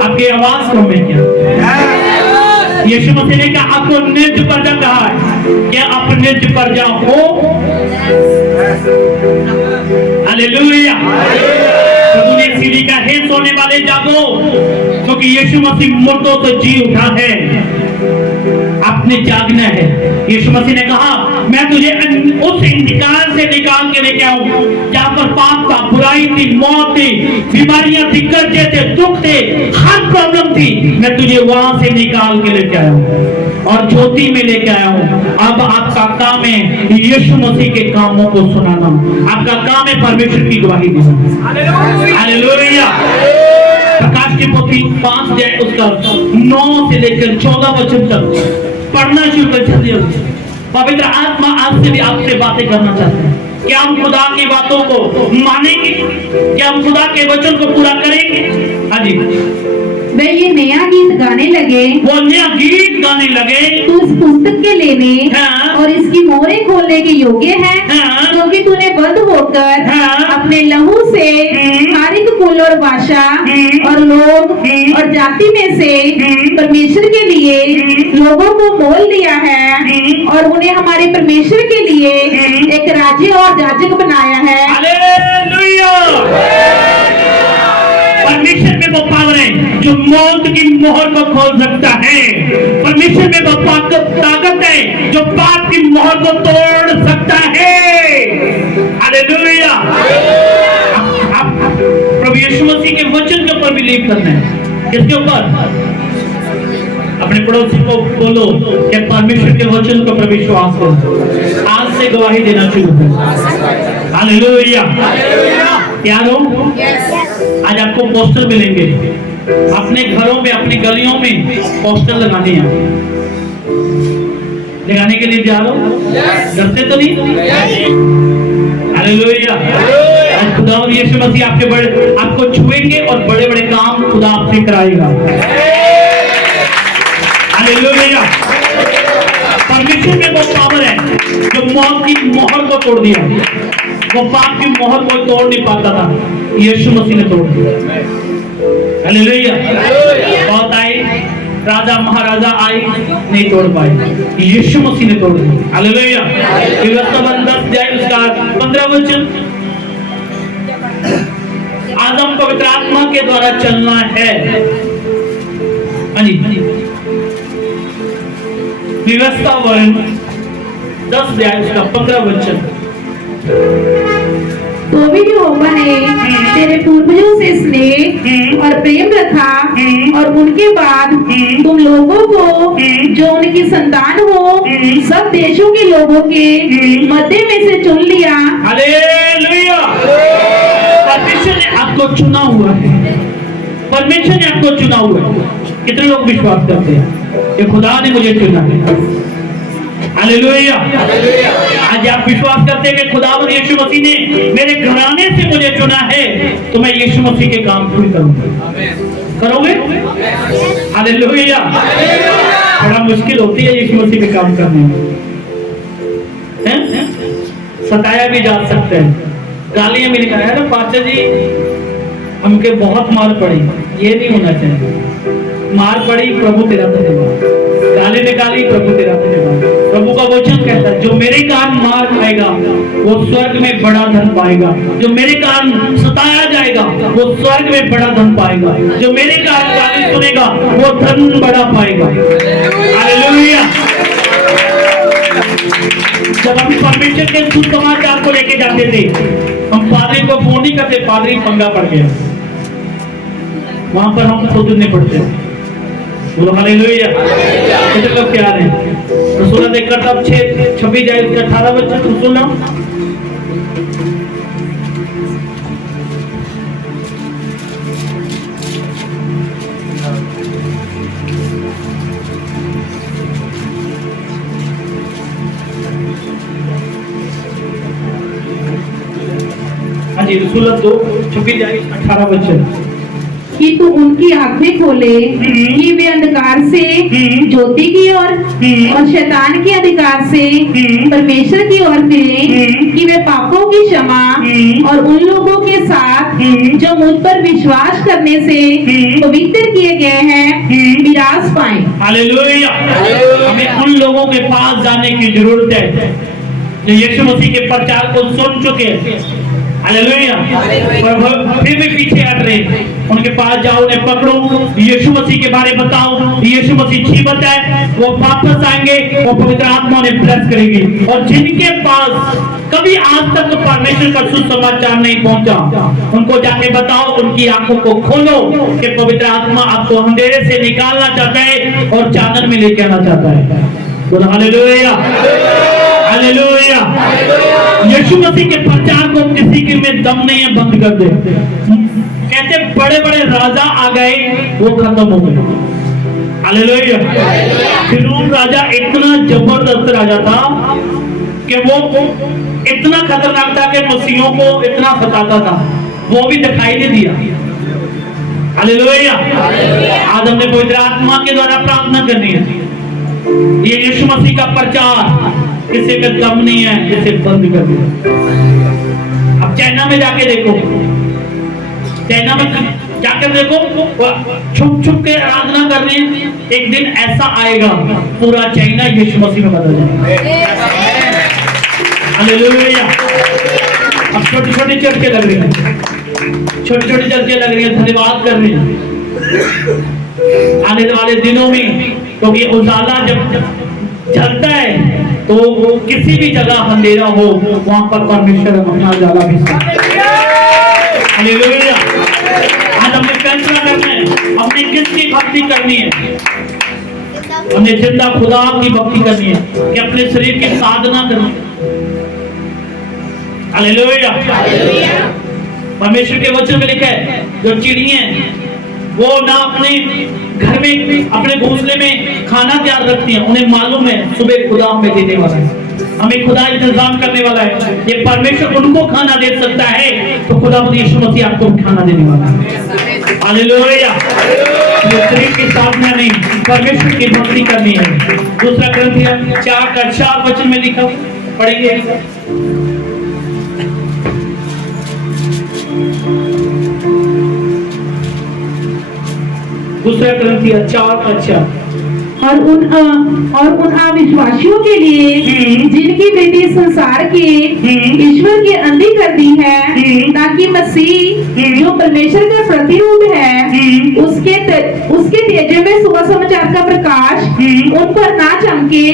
आपकी आवाज कम है क्या? यीशु मसीह ने कहा आपको नित्य प्रजा कहा है, क्या आप नित्य प्रजा हो? हालेलुया। प्रभु ने इसीलिए कहा हे सोने वाले जागो, क्योंकि यीशु मसीह मुर्दों से जी उठा है। आपने जागना है। यीशु मसीह ने कहा मैं तुझे उस इंतकाल से निकाल के लेके आऊं जहां पर पाप था, बुराई थी, मौत थी, बीमारियां थी, कर्जे थे, दुख थे, हर प्रॉब्लम थी, मैं तुझे वहां से निकाल के लेके आया हूं और ज्योति में लेके आया हूं। अब आपका काम है यीशु मसीह के कामों को सुनाना, आपका काम है परमेश्वर की गवाही देना। हालेलुया। प्रकाश की पोथी 5 अध्याय उसका 9 से लेकर 14 वचन तक पढ़ना शुरू कर दिया। पवित्र आत्मा आज से भी आपसे बातें करना चाहते हैं। क्या हम खुदा की बातों को मानेंगे? क्या हम खुदा के वचन को पूरा करेंगे? हाँ जी। वे ये नया गीत गाने लगे, वो नया गीत गाने लगे, तू इस पुस्तक के लेने हाँ। और इसकी मोहरें खोलने के योग्य है, हाँ। क्योंकि तूने बंद होकर हाँ। अपने लहू से हर एक कुल और भाषा और लोग और जाति में से परमेश्वर के लिए लोगों को मोल लिया है और उन्हें हमारे परमेश्वर के लिए एक राज्य और याजक बनाया है। हालेलुया। परमेश्वर में वो पावर है जो मौत की मोहर को खोल सकता है। परमेश्वर में वो ताकत है जो पाप की मोहर को तोड़ सकता है। हालेलुया। प्रभु यीशु मसीह के वचन के ऊपर बिलीव करना है। किसके ऊपर? अपने पड़ोसी को बोलो कि परमेश्वर के वचन को पर विश्वास करो। आज से गवाही देना शुरू करो। हालेलुया। तैयार हो? आज आपको पोस्टर मिलेंगे, अपने घरों में, अपनी गलियों में पोस्टर लगाने हैं। लगाने के लिए तैयार हो? डरते तो नहीं? हालेलुया। आज खुदा और यीशु मसीह आपको छुएंगे और बड़े बड़े काम खुदा आपसे कराएगा। हालेलुया। परमेश्वर में वो पावर है जो मौत की मोहर को तोड़ दिया। वो पाप की मोहर को तोड़ नहीं पाता था, यीशु मसीह ने तोड़ दिया। हालेलुया। बहुत आए, राजा महाराजा आए, नहीं तोड़ पाए, यीशु मसीह ने तोड़ दिया। हालेलुया। व्यवस्था 10 अध्याय उसका 15 वचन। आदम पवित्र आत्मा के द्वारा चलना है। व्यवस्था वर्ण 10 अध्याय उसका 15 वचन। तो भी यहोवा ने तेरे पूर्वजों से स्नेह और प्रेम रखा और उनके बाद तुम लोगों को जो उनकी संतान हो सब देशों के लोगों के मध्य में से चुन लिया। हालेलुया। परमेश्वर ने आपको चुना हुआ है। परमेश्वर ने आपको चुना हुआ है। कितने लोग विश्वास करते हैं कि खुदा ने मुझे चुना है? हालेलुया। आज आप विश्वास करते हैं कि खुदावंद यीशु मसीह ने मेरे घराने से मुझे चुना है, तो मैं यीशु मसीह के काम पूरे करूंगा। करोगे? हालेलुया। बड़ा मुश्किल होती है यीशु मसीह के काम करने में। सताया भी जा सकता है, गालियां भी निकाला है ना, पास्टर जी हमके बहुत मार पड़ी, ये नहीं होना चाहिए। मार पड़ी, प्रभु तेरा धन्यवाद। गाली निकाली, प्रभु तेरा धन्यवाद। प्रभु का वचन कहता है जो मेरे कारण मार खाएगा वो स्वर्ग में बड़ा धन पाएगा। जो मेरे कारण सताया जाएगा वो स्वर्ग में बड़ा धन पाएगा। जो मेरे कारण गाली सुनेगा वो धन बड़ा पाएगा। हालेलुया। जब हम परमेश्वर के सुसमाचार को लेके जाते थे, हम पादरी को फोन नहीं करते, पादरी पंगा पड़ गया, वहां पर हम खोदने पड़ते थे। बोलो हालेलुया। कितने लोग तैयार हैं? रसूल देखकर तब 6:26 बच्चे रसूल हाँ जी, रसूल 2:26-18 बच्चे कि तू उनकी आंखें खोले कि वे अंधकार से ज्योति की ओर और शैतान के अधिकार से परमेश्वर की ओर फिरें, कि वे पापों की क्षमा और उन लोगों के साथ जो मुझ पर विश्वास करने से पवित्र किए गए हैं विराज पाएं। हालेलुया। हमें उन लोगों के पास जाने की जरूरत है जो यीशु मसीह के प्रचार को सुन चुके हैं। हालेलुया। पर फिर भी पीछे हट रहे हैं। उनके पास जाओ, उन्हें पकड़ो, यीशु मसीह के बारे में बताओ, यीशु मसीह जीवित है, वो वापस आएंगे, वो पवित्र आत्मा उन्हें ब्लेस करेगी। और जिनके पास कभी आज तक परमेश्वर का सुसमाचार नहीं पहुंचा, उनको जाके बताओ, उनकी आंखों को खोलो कि पवित्र आत्मा आपको अंधेरे से निकालना चाहता है और चानन में लेके आना चाहता है। बोलो हालेलुया, हालेलुया। यीशु मसीह के प्रचार को किसी के में दम नहीं है, बंद कर दे। कहते बड़े बड़े राजा आ गए, वो खत्म हो गए। हालेलुया। फिरौन राजा इतना जबरदस्त राजा था कि वो इतना खतरनाक था कि मसीहों को इतना सताता था, वो भी दिखाई नहीं दिया। हालेलुया। आज हमने पवित्र आत्मा के द्वारा प्रार्थना करनी है। ये यीशु मसीह का प्रचार किसी में दम नहीं है, इसे बंद कर दो। अब चाइना में जाके देखो, चाइना में जाकर देखो, छुप छुप के आराधना कर रहे हैं। एक दिन ऐसा आएगा पूरा चाइना यीशु मसीह में बदल जाएगा। हालेलुया। अब छोटी छोटी चर्चे लग रही हैं, छोटी छोटी चर्चे लग रही हैं, धन्यवाद कर रहे हैं। आने वाले दिनों में क्योंकि उजाला जब जलता है तो किसी भी जगह अंधेरा हो, वहां पर परमेश्वर अपना उजाला भेजता है। हालेलुया। आज हमने फैसला करना है, हमने किसकी भक्ति करनी है? हमने जिंदा खुदा की भक्ति करनी है कि अपने शरीर की साधना करनी है। हालेलुया। परमेश्वर के वचन में लिखा है, जो चिड़ियां वो ना अपने घर में अपने घोंसले में खाना तैयार रखती हैं, उन्हें मालूम है सुबह खुदा हमें देने वाला है, हमें खुदा इंतजाम करने वाला है। ये परमेश्वर उनको खाना दे सकता है, तो खुदा यीशु मसीह आपको खाना देने वाला है। हालेलुया। शरीर की साधना नहीं, परमेश्वर की भक्ति करनी है। दूसरा ग्रंथिया 4:4 वचन में लिखा, पढ़ेंगे। दूसरा ग्रंथिया 4:4। और उन अविश्वासियों के लिए जिनकी वृद्धि संसार के ईश्वर की अंधी कर दी है, ताकि मसीह जो परमेश्वर का प्रतिरूप है उसके तेजो में सुबह समाचार का प्रकाश उन पर ना चमके,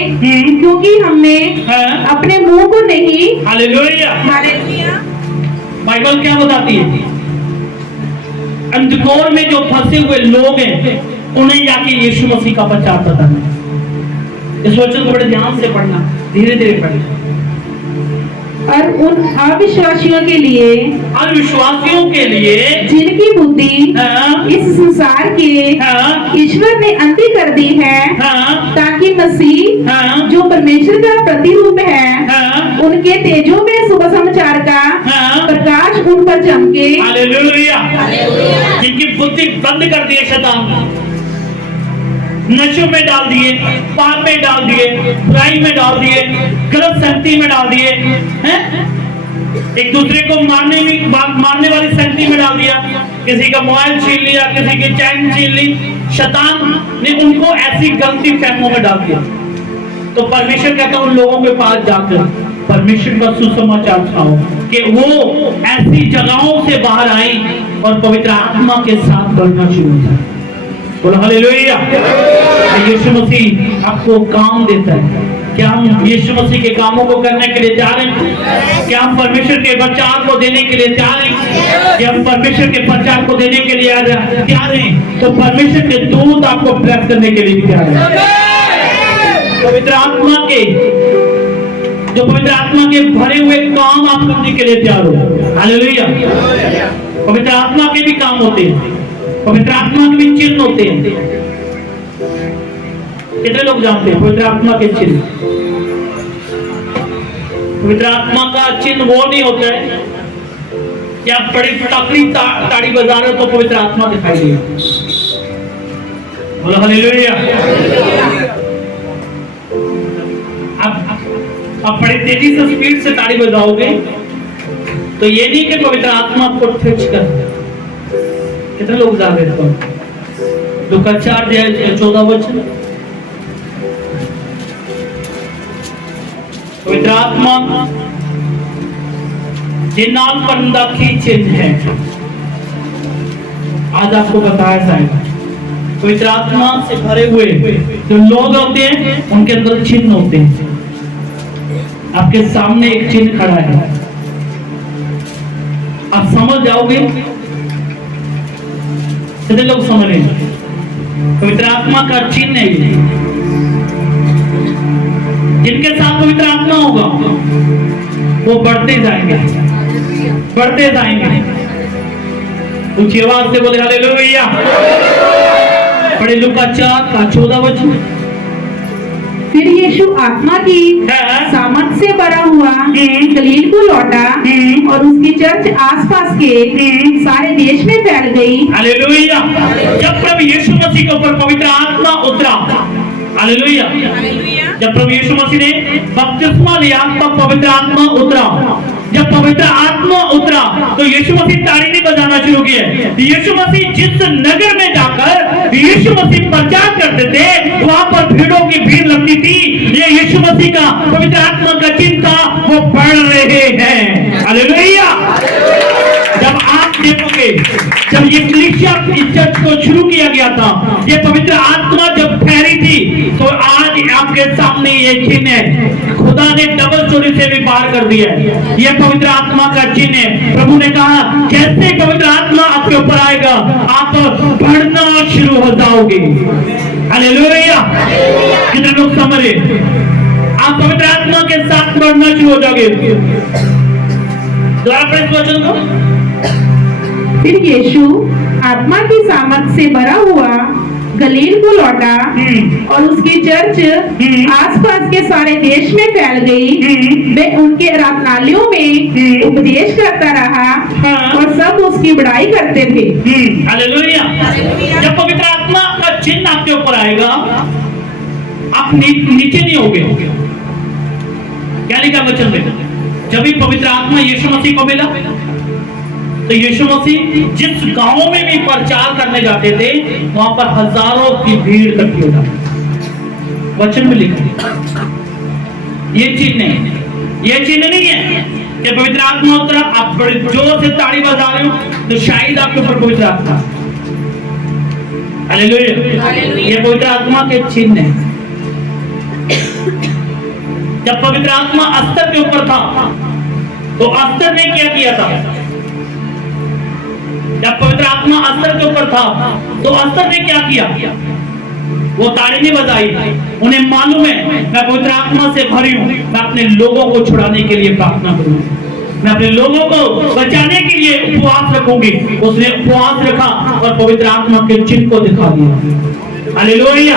क्योंकि हमने अपने मुंह को नहीं। हालेलुया। बाइबल क्या बताती है? अंधकार में जो फंसे हुए लोग हैं, उन्हें जाके यीशु मसीह का प्रचार बताना। इस वचन को बड़े ध्यान से पढ़ना, धीरे धीरे पढ़ना। और उन अविश्वासियों के लिए जिनकी बुद्धि इस संसार के ईश्वर ने अंधी कर दी है, ताकि मसीह जो परमेश्वर का प्रतिरूप है उनके तेजों में सुबह समाचार का प्रकाश उन पर चमके। हालेलुया। जिनकी बुद्धि बंद कर दी है शैतान, नशों में डाल दिए, पाप में डाल दिए, बुराई में डाल दिए, गलत संगति में डाल दिए, हैं? एक दूसरे को मारने वाली संगति में डाल दिया, किसी का मोबाइल छीन लिया, किसी की चैन छीन ली, शैतान ने उनको ऐसी गलती फहमों में डाल दिया। तो परमेश्वर कहता है उन लोगों के पास जाकर परमेश्वर का सुसमाचार सुनाओ कि वो ऐसी जगहों से बाहर आई और पवित्र आत्मा के साथ बढ़ना शुरू हो जाए। बोलो हालेलुया। यीशु मसीह आपको काम देता है क्या हम यीशु मसीह के कामों को करने के लिए तैयार हैं? क्या हम परमेश्वर के प्रचार को देने के लिए तैयार हैं? क्या हम परमेश्वर के प्रचार को देने के लिए तैयार हैं? तो परमेश्वर के दूत आपको ब्लेस करने के लिए तैयार हैं। पवित्र आत्मा के भरे हुए काम आप करने के लिए तैयार हो। हालेलुया। पवित्र आत्मा के भी काम होते हैं, पवित्र आत्मा के भी चिन्ह होते हैं। कितने लोग जानते हैं पवित्र आत्मा के चिन्ह? पवित्र आत्मा का चिन्ह वो नहीं होता है कि आप बड़ी तकड़ी ताड़ी बजा रहे हो तो पवित्र आत्मा दिखाई दे। बोलो हालेलुया। आप बड़ी तेजी से स्पीड से ताड़ी बजाओगे तो ये नहीं कि पवित्र आत्मा आपको ठच कर। कितने लोग जा रहे हैं? लूका 4:14 पवित्र आत्मा जिन्नाल परिंदा की चिन्ह है। आज आपको बताया जाएगा पवित्र आत्मा से भरे हुए जो लोग होते हैं उनके अंदर चिन्ह होते हैं। आपके सामने एक चिन्ह खड़ा है, आप समझ जाओगे। कितने लोग समझ रहे हैं? पवित्र आत्मा का चिन्ह है। जिनके साथ पवित्र आत्मा होगा वो बढ़ते जाएंगे, बढ़ते जाएंगे। ऊंची आवाज से बोले हालेलुया। पढ़े लूका 4:14। फिर यीशु आत्मा की सामर्थ से भरा हुआ गलील को लौटा और उसकी चर्च आसपास के सारे देश में फैल गई। हालेलुया। जब प्रभु यीशु मसीह के ऊपर पवित्र आत्मा उतरा, हालेलुया, जब प्रभु यीशु मसीह ने बपतिस्मा लिया तब पवित्र आत्मा उतरा। जब पवित्र आत्मा उतरा तो यीशु मसीह ताड़ी नहीं बजाना शुरू किया। यीशु मसीह जिस नगर में जाकर यीशु मसीह प्रचार करते थे वहां पर भीड़ों की भीड़ लगती थी। ये यीशु मसीह का पवित्र आत्मा का चिन्ह था, वो बढ़ रहे हैं। हालेलुया। जब आप देखोगे जब ये कलीसिया इस चर्च को शुरू किया गया था, ये पवित्र आत्मा जब ठहरी थी तो आज आपके सामने ये चिन्ह है। खुदा ने डबल स्टोरी से भी पार कर दिया है। ये पवित्र आत्मा का चिन्ह है। प्रभु ने कहा जैसे पवित्र आत्मा आपके ऊपर आएगा आप बढ़ना शुरू हो जाओगे। हालेलुया। कितने लोग समझ रहे? आप पवित्र आत्मा के साथ बढ़ना शुरू हो जाओगे। दोबारा पढ़ें इस वचन को। फिर यीशु आत्मा की सामर्थ से भरा हुआ गलील को लौटा और उसकी चर्च आसपास के सारे देश में फैल गई। वे उनके आराधनालयों में उपदेश करता रहा और सब उसकी बड़ाई करते थे। हालेलुया। जब पवित्र आत्मा का चिन्ह आपके ऊपर आएगा आप नीचे नहीं होगे। क्या लिखा वचन में? जब भी पवित्र आत्मा यीशु मसीह को मिला तो यीशु मसीह जिस गांव में भी प्रचार करने जाते थे वहां पर हजारों की भीड़ इकट्ठी हो जाती। वचन में लिखा ये चिन्ह है, ये चिन्ह नहीं है कि पवित्र आत्मा उतरा आप बड़े जोर से ताड़ी बजा रहे हो तो शायद आपके ऊपर पवित्र आत्मा। हालेलुया। ये पवित्र आत्मा के चिन्ह है। जब पवित्र आत्मा अस्तर के ऊपर था तो अस्तर ने क्या किया था? जब पवित्र आत्मा अस्तर के ऊपर था तो अस्तर ने क्या किया? वो ताड़ी नहीं बजाई। उन्हें मालूम है मैं पवित्र आत्मा से भरी हूं, मैं अपने लोगों को छुड़ाने के लिए प्रार्थना करूंगी, मैं अपने लोगों को बचाने के लिए उपवास रखूंगी। उसने उपवास रखा और पवित्र आत्मा के चिन्ह को दिखा दिया। हालेलुया।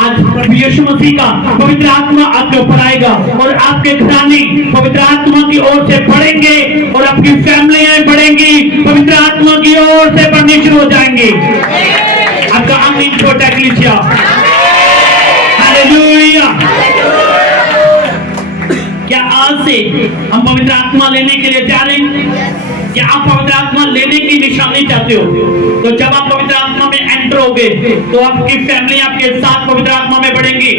आज प्रभु यीशु मसीह का पवित्र आत्मा आपके ऊपर आएगा और आपके घराने पवित्र आत्मा की ओर से बढ़ेंगे और आपकी फैमिलियां बढ़ेंगी, पवित्र आत्मा की ओर से बढ़ने शुरू हो जाएंगे। आपका आमीन छोटा कलीसिया। हालेलुया। क्या आज से हम पवित्र आत्मा लेने के लिए तैयार हैं? क्या आप पवित्र आत्मा लेने की निशानी चाहते हो? तो जब आप पवित्र आत्मा में एंटर होगे तो आपकी फैमिली आपके साथ पवित्र आत्मा में बढ़ेंगी।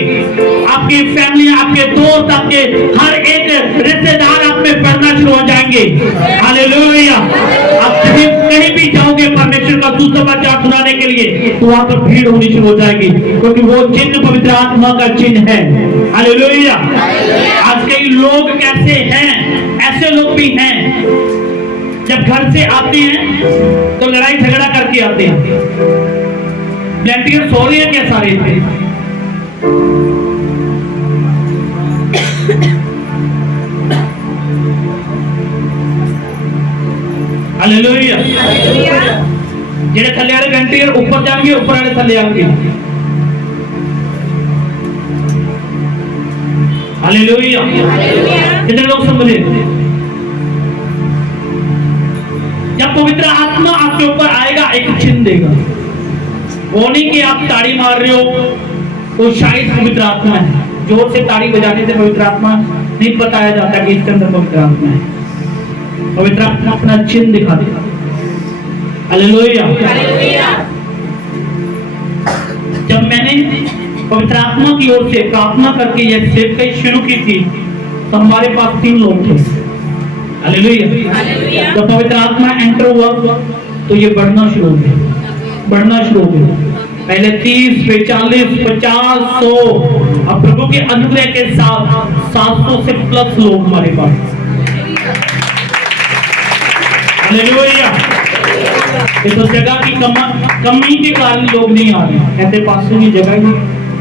आपकी फैमिली, आपके दोस्त, आपके हर एक रिश्तेदार आप में बढ़ना शुरू हो जाएंगे। हालेलुया। आप कहीं भी जाओगे परमेश्वर का सुसमाचार सुनाने के लिए, तो वहां पर भीड़ होनी शुरू हो जाएगी, क्योंकि वो चिन्ह पवित्र आत्मा का चिन्ह है। हालेलुया। आज कई लोग कैसे हैं, ऐसे लोग भी हैं, जब घर से आते हैं तो लड़ाई झगड़ा करके आते हैं। वॉलंटियर सो रहे हैं क्या सारे थे? हालेलुया। जेड़े थले वाले वॉलंटियर ऊपर जाएंगे, ऊपर वाले थले आएंगे। हालेलुया। कितने लोग समझे? जब पवित्र आत्मा आपके ऊपर आएगा, एक चिन्ह देगा। वो नहीं कि आप ताड़ी मार रहे हो तो शायद पवित्र आत्मा है। जोर से ताड़ी बजाने से पवित्र आत्मा नहीं बताया जाता कि इसके अंदर पवित्र आत्मा है। पवित्र आत्मा अपना चिन्ह दिखा देगा। हालेलुया। जब मैंने पवित्र आत्मा की ओर से प्रार्थना करके यह सेवकाई शुरू की थी, तो हमारे पास 3 लोग थे। हालेलुया। जब पवित्र आत्मा एंटर हुआ तो ये बढ़ना शुरू हो गया। पहले 30, 40, 50, 100, अब प्रभु के अनुग्रह के साथ 700 से प्लस लोग हमारे पास। हालेलुया। ये तो जगह की कमी के कारण लोग नहीं आ रहे। कहते पास की जगह ही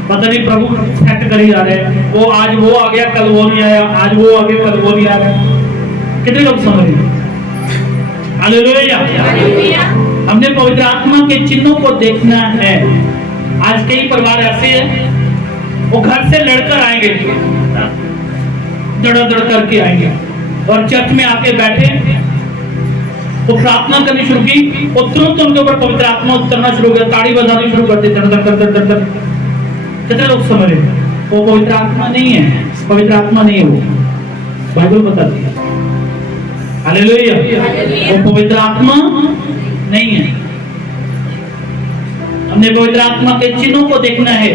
पता नहीं, प्रभु सेट कर ही आ रहे हैं। वो आज वो आ गया, कल वो नहीं आया, आज वो आ गया, कल वो नहीं आ रहा। कितने लोग समझ रहे? हालेलुया। हमने पवित्र आत्मा के चिन्हों को देखना है। आज कई परिवार ऐसे हैं, वो घर से लड़कर आएंगे, दड़ करके आएंगे, और चर्च में आके बैठे तो प्रार्थना करनी शुरू की, और तुरंत उनके ऊपर पवित्र आत्मा उतरना शुरू हो गया, ताड़ी बजानी शुरू कर दी, दड़। कितने लोग समझ रहे? वो पवित्र आत्मा नहीं है, पवित्र आत्मा नहीं है, वो बाइबल बताती है। हालेलुया। वो पवित्र आत्मा नहीं है। हमने पवित्र आत्मा के चिन्हों को देखना है।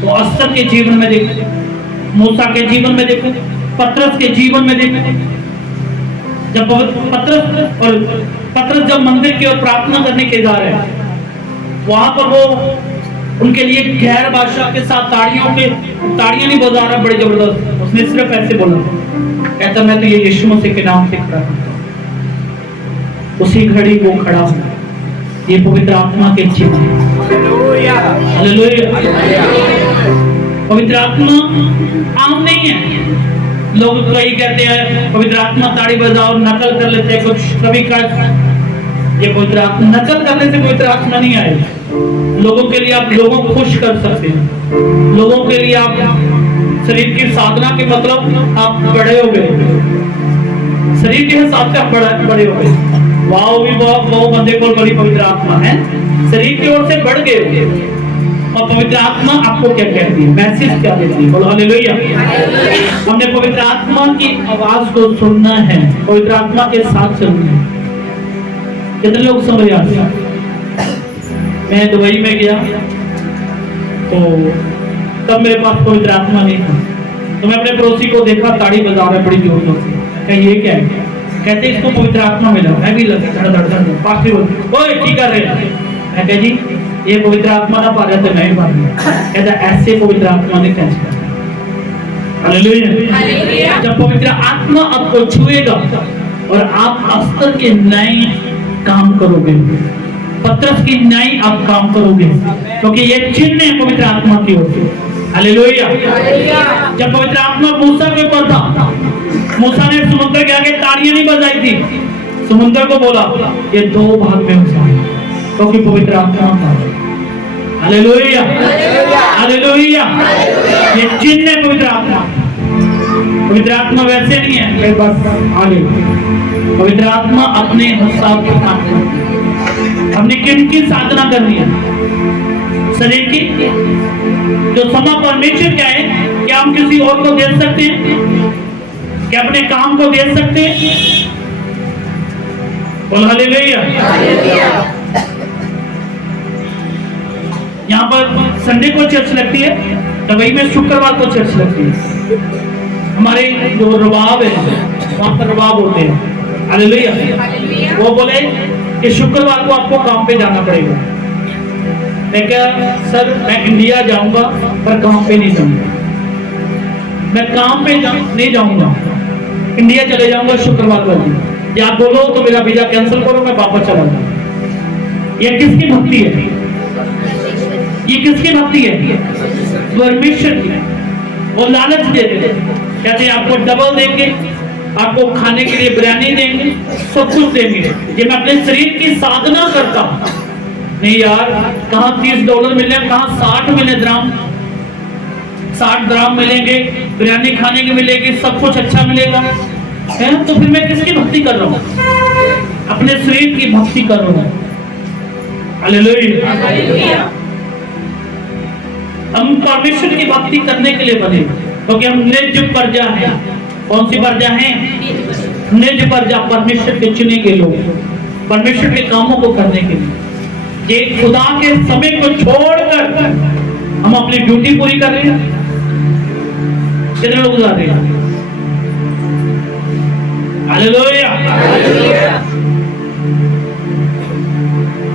तो अस्तर के जीवन में देखो, मूसा के जीवन में देखो, पतरस के जीवन में देखो। जब पतरस जब मंदिर की ओर प्रार्थना करने के जा रहे हैं, वहां पर वो उनके लिए गैर भाषा के साथ ताड़ियां नहीं बजा रहा, बड़े जबरदस्त। उसने सिर्फ ऐसे बोला, कहता मैं तो ये यीशु मसीह के नाम से खड़ा करता हूं। उसी घड़ी वो खड़ा हुआ। ये पवित्र आत्मा के चिन्ह है। हालेलुया। पवित्र आत्मा आम नहीं है। लोग कई कहते हैं पवित्र आत्मा ताड़ी बजाओ, नकल कर लेते हैं, कुछ कभी कर। ये पवित्र आत्मा नकल करने से पवित्र आत्मा नहीं आएगी। लोगों के लिए आप लोगों को खुश कर सकते हैं। लोगों के लिए आप शरीर की साधना के मतलब आप बड़े हो गए, शरीर के हिसाब से आप बड़े हो गए। वाह भी वो बंदे को बड़ी पवित्र आत्मा है, शरीर की ओर से बढ़ गए। और पवित्र आत्मा आपको क्या कहती है, मैसेज क्या देती है? बोलो हालेलुया। हमने पवित्र आत्मा की आवाज को सुनना है, पवित्र आत्मा के साथ चलना है। कितने लोग समझ आते हैं? मैं दुबई में गया तो तब मेरे पास पवित्र आत्मा नहीं था, तो मैं अपने पड़ोसी को देखा ताड़ी बजा रहा है बड़ी जोर जोर से। ये क्या है? कहते इसको पवित्र आत्मा मिला। मैं भी लगा धड़ पास्टर ओए ठीक कर रहे हैं। मैं कह जी ये पवित्र आत्मा ना पा रहे थे, मैं भी पा रहा। कहता ऐसे पवित्र आत्मा ने कैसे करना। हालेलुया। जब पवित्र आत्मा आपको छुएगा और आप अस्तर के नए काम करोगे, पतरस की नई आप काम करोगे, क्योंकि ये चिन्ह है पवित्र आत्मा की ओर से। हालेलुया। जब पवित्र आत्मा मूसा के ऊपर था, मूसा ने समुद्र के आगे ताड़ियां नहीं बजाई थी, समुद्र को बोला ये 2 भाग में हो जाए, क्योंकि पवित्र आत्मा था। हालेलुया। हालेलुया। ये चिन्ह है पवित्र आत्मा। पवित्र आत्मा वैसे नहीं है बस आगे। पवित्र आत्मा अपने हिसाब से काम करती है। हमने किनकी साधना करनी है? शरीर की। जो समा परमेश्वर क्या है, क्या हम किसी और को दे सकते हैं? क्या अपने काम को दे सकते हैं? बोल हालेलुया। यहाँ पर संडे को चर्च लगती है, दुबई में शुक्रवार को चर्च लगती है। हमारे जो रबाब है वहां पर रबाब होते हैं। हालेलुया। वो बोले कि शुक्रवार को आपको काम पे जाना पड़ेगा। मैं क्या सर मैं इंडिया जाऊंगा पर काम पे नहीं जाऊंगा, मैं काम पे नहीं जाऊंगा, इंडिया चले जाऊंगा शुक्रवार को। या आप बोलो तो मेरा वीजा कैंसिल करो, मैं वापस चला जाऊंगा। ये किसकी भक्ति है? ये किसकी भक्ति है? परमेश्वर की। वो लालच देते हैं, कहते हैं आपको डबल देंगे, आपको खाने के लिए बिरयानी देंगे, सब कुछ देंगे, ये मैं अपने शरीर की साधना करता हूं। नहीं यार, कहां $30 मिले, कहां 60 मिले द्राम, 60 द्राम मिलेंगे, बिरयानी खाने की मिलेगी, सब कुछ अच्छा मिलेगा है, तो फिर मैं किसकी भक्ति कर रहा हूं? अपने शरीर की भक्ति कर रहा हूं। हालेलुया। हम परमेश्वर की भक्ति करने के लिए बने, क्योंकि हम निज प्रजा हैं। कौन सी प्रजा है? निज प्रजा, परमेश्वर के चुने के लोग, परमेश्वर के कामों को करने के लिए। ये खुदा के समय को छोड़कर हम अपनी ड्यूटी पूरी कर रहे हैं। कितने लोग जा रहे हैं? हालेलुया।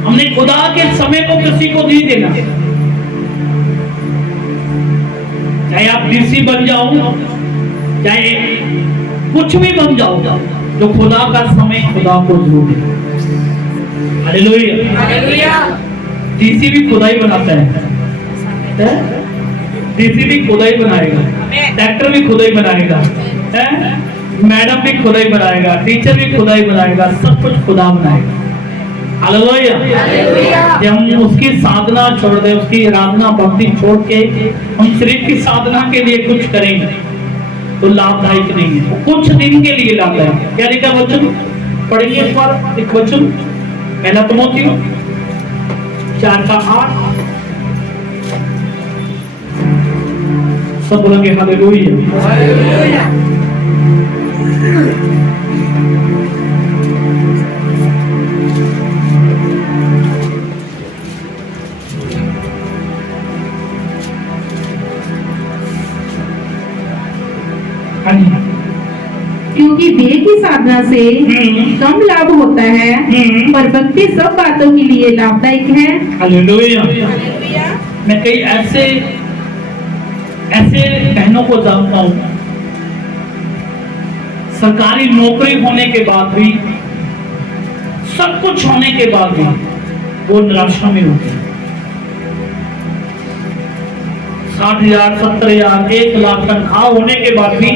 हमने खुदा के समय को किसी को नहीं देना। चाहे आप डीसी बन जाओ, चाहे कुछ भी बन जाओ, जो खुदा का समय खुदा को जरूर दे। हालेलुया। डीसी भी खुदा ही बनाता है, डीसी भी खुदा ही बनाएगा, डॉक्टर भी खुदा ही बनाएगा, मैडम भी खुदा ही बनाएगा, टीचर भी खुदा ही बनाएगा, सब कुछ खुदा बनाएगा। हालेलुया। जब हम उसकी साधना छोड़ दे, उसकी आराधना भक्ति छोड़ के हम शरीर की साधना के लिए कुछ करेंगे तो लाभदायक नहीं है, कुछ दिन के लिए लाभदायक है। क्या लिखा वचन पढ़ेंगे इस बार? एक वचन पहला तिमोथी 4:8, सब बोलेंगे हालेलुया। क्योंकि देह की साधना से कम लाभ होता है, पर भक्ति सब बातों के लिए लाभदायक है। हालेलुया। मैं कई ऐसे बहनों को जानता हूं, सरकारी नौकरी होने के बाद भी, सब कुछ होने के बाद भी वो निराशा में होते हैं। 60,000, 70,000, 1,00,000 तनख्वाह होने के बाद भी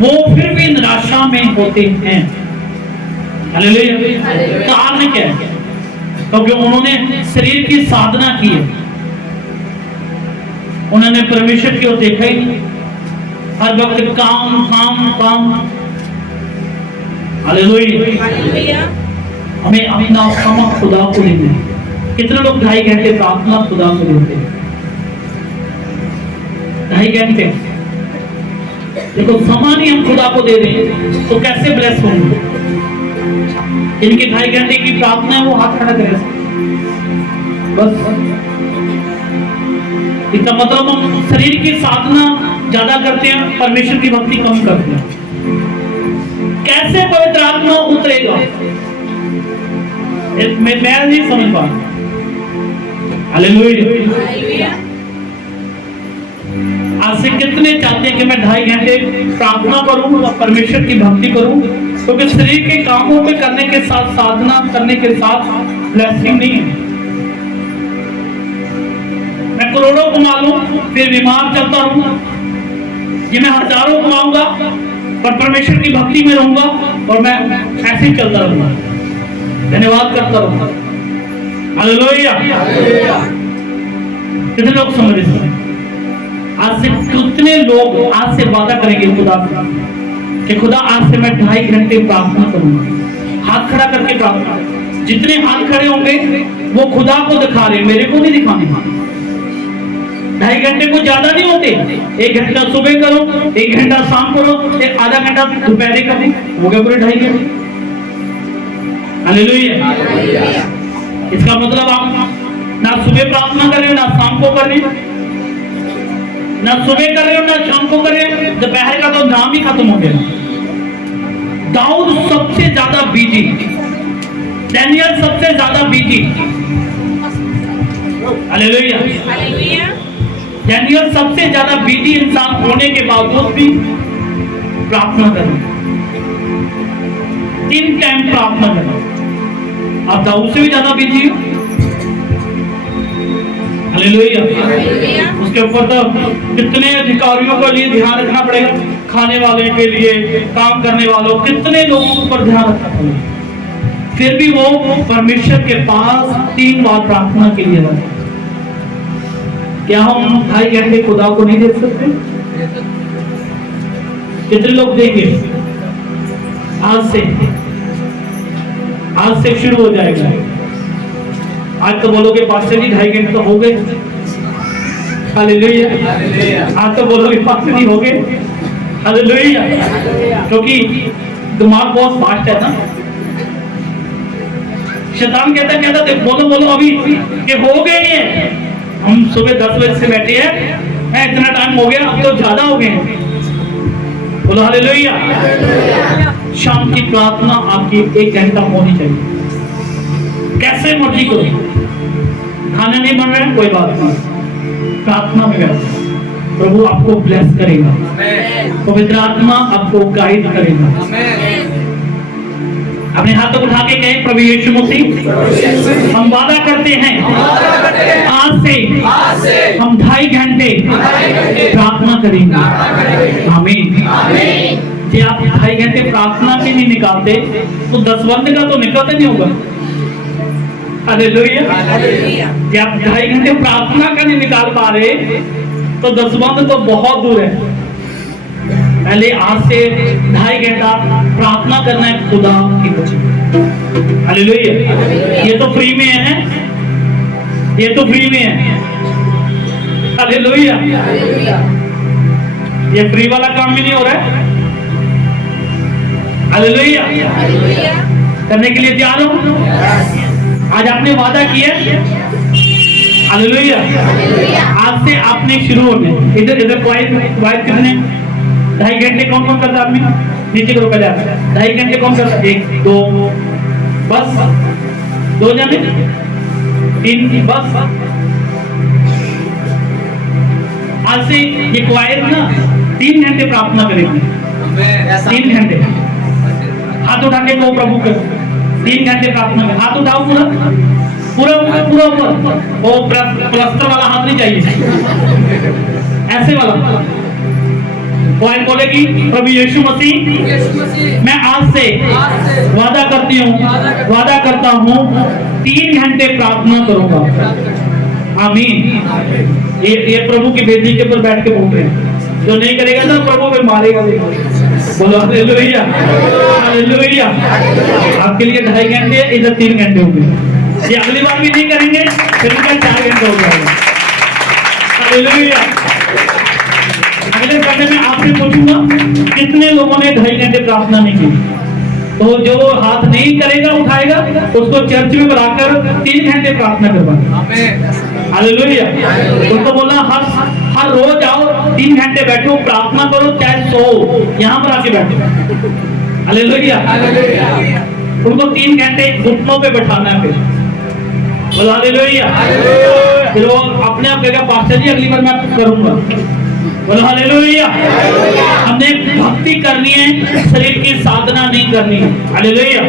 वो फिर भी निराशा में होते हैं। हालेलुया। कारण क्या है? क्योंकि उन्होंने शरीर की साधना की है, उन्होंने परमेश्वर की ओर देखा ही नहीं, हर वक्त काम काम काम। हालेलुया। हमें अपना समय खुदा को देना है। कितने लोग 2.5 घंटे प्रार्थना खुदा को देते हैं? 2.5 घंटे। देखो समान ही हम खुदा को दे रहे हैं तो कैसे ब्लेस होंगे? इनके 2.5 घंटे की प्रार्थना है, वो हाथ खड़ा करे बस। इसका मतलब हम शरीर की साधना ज्यादा करते हैं, परमेश्वर की भक्ति कम करते हैं। कैसे पवित्र आत्मा उतरेगा? मैं नहीं समझ पा रहा। हालेलुया। आज से कितने चाहते हैं कि मैं 2.5 घंटे प्रार्थना करूं और परमेश्वर की भक्ति करूं, क्योंकि तो शरीर के कामों पे करने के साथ, साधना करने के साथ ब्लेसिंग नहीं है। मैं करोड़ों कमा लूं फिर बीमार चलता रहूं, ये मैं हजारों कमाऊंगा पर परमेश्वर की भक्ति में रहूंगा और मैं ऐसे ही चलता रहूंगा, धन्यवाद करता रहूंगा। हालेलुया। कितने लोग समझ रहे हैं? आज से कितने लोग आज से वादा करेंगे खुदा से कि खुदा आज से मैं 2.5 घंटे प्रार्थना करूंगा। हाथ खड़ा करके प्रार्थना। जितने हाथ खड़े होंगे वो खुदा को दिखा रहे, मेरे को नहीं दिखाने। 2.5 घंटे को ज्यादा नहीं होते। 1 घंटा सुबह करो, 1 घंटा शाम करो, आधा घंटा दोपहर करो, हो गया पूरे 2.5 घंटे। हालेलुया। इसका मतलब आप ना सुबह प्रार्थना कर रहे हो, ना शाम को कर रहे हो, ना सुबह कर रहे हो, ना शाम को कर रहे हो, दोपहर का तो नाम ही खत्म हो गया। दाऊद सबसे ज्यादा बिजी, डैनियल सबसे ज्यादा बिजी, हालेलुया। डैनियल सबसे ज्यादा बीटी इंसान होने के बावजूद भी प्रार्थना करना, 3 टाइम प्रार्थना करना। आप दाऊद से भी ज्यादा बीटी हो। हालेलुया। उसके ऊपर तो कितने अधिकारियों के लिए ध्यान रखना पड़ेगा, खाने वाले के लिए, काम करने वालों, कितने लोगों पर ध्यान रखना पड़ेगा। फिर भी वो परमेश्वर के पास 3 बार प्रार्थना के लिए जाते। क्या हम 2.5 घंटे खुदा को नहीं दे सकते? कितने लोग देंगे? आज से शुरू हो जाएगा। आज तो बोलोगे पास्टर जी 2.5 घंटे तो हो गए। हालेलुया। आज तो बोलोगे पास्टर जी हो गए। हालेलुया। क्योंकि दिमाग बहुत फास्ट है ना। शैतान कहता बोलो बोलो अभी कि हो गए हैं। हम सुबह 10 बजे से बैठे हैं, इतना टाइम हो गया, अब तो ज्यादा हो गए। बोलो हालेलुया। शाम की प्रार्थना आपकी 1 घंटा होनी चाहिए। कैसे मर्जी करो, खाना नहीं बन रहा है कोई बात नहीं, प्रार्थना में बैठो, प्रभु आपको ब्लेस करेगा, पवित्र आत्मा आपको गाइड करेगा। अपने हाथों उठा के कहें, प्रभु यीशु मसीह हम वादा करते हैं आज से हम 2.5 घंटे प्रार्थना करेंगे। आमीन। जी आप 2.5 घंटे प्रार्थना के नहीं निकालते तो 10 बंद का तो निकलता नहीं होगा। हालेलुया। जी आप 2.5 घंटे प्रार्थना का नहीं निकाल पा रहे तो 10 बंद तो बहुत दूर है। पहले आज से 2.5 घंटा प्रार्थना करना है खुदा की वजह। हालेलुया। ये तो फ्री में है, ये तो फ्री में है। हालेलुया। ये फ्री वाला काम भी नहीं हो रहा है। हालेलुया। करने के लिए तैयार हो? आज आपने वादा किया। हालेलुया। आज से आपने शुरू होने। इधर इधर वाइफ कितने? 2.5 घंटे कौन कौन करता आदमी? नीचे करो पहले। 2.5 घंटे कौन करता? 1 2 बस 2 जने, 3 बस। आज से ये क्वायर ना 3 घंटे प्रार्थना करेंगे। 3 घंटे हाथ उठा के कहो प्रभु के 3 घंटे प्रार्थना करें। हाथ उठाओ पूरा पूरा पूरा ऊपर। वो प्लस्तर वाला हाथ नहीं चाहिए, ऐसे वाला। कौन बोलेगी? प्रभु यीशु मसीह मैं आज से वादा करता हूँ 3 घंटे प्रार्थना करूंगा। आमीन। ये प्रभु की बेदी के ऊपर बैठ के बोल रहे हैं। जो नहीं करेगा ना प्रभु में मारेगा। बोलो हालेलुया। हालेलुया। आपके लिए 2.5 घंटे, इधर 3 घंटे हो गए। ये अगली बार भी नहीं करेंगे फिर 4 घंटे हो जाएगा। हालेलुया। अगले करने में आपसे पूछूंगा कितने लोगों ने 2.5 घंटे प्रार्थना नहीं की? तो जो हाथ नहीं करेगा उठाएगा उसको चर्च में बुलाकर 3 घंटे प्रार्थना करवाना। हालेलुया। उसको बोलना हर रोज आओ 3 घंटे बैठो प्रार्थना करो, चाहे सो यहाँ पर आके बैठो। हालेलुया। उनको 3 घंटे घुटनों पे बैठाना है। फिर बोलो हालेलुया। फिर वो अपने आप कहेगा पास्टर जी अगली बार मैं करूंगा। बोलो हालेलुया। हमने भक्ति करनी है, शरीर की साधना नहीं करनी है। हालेलुया।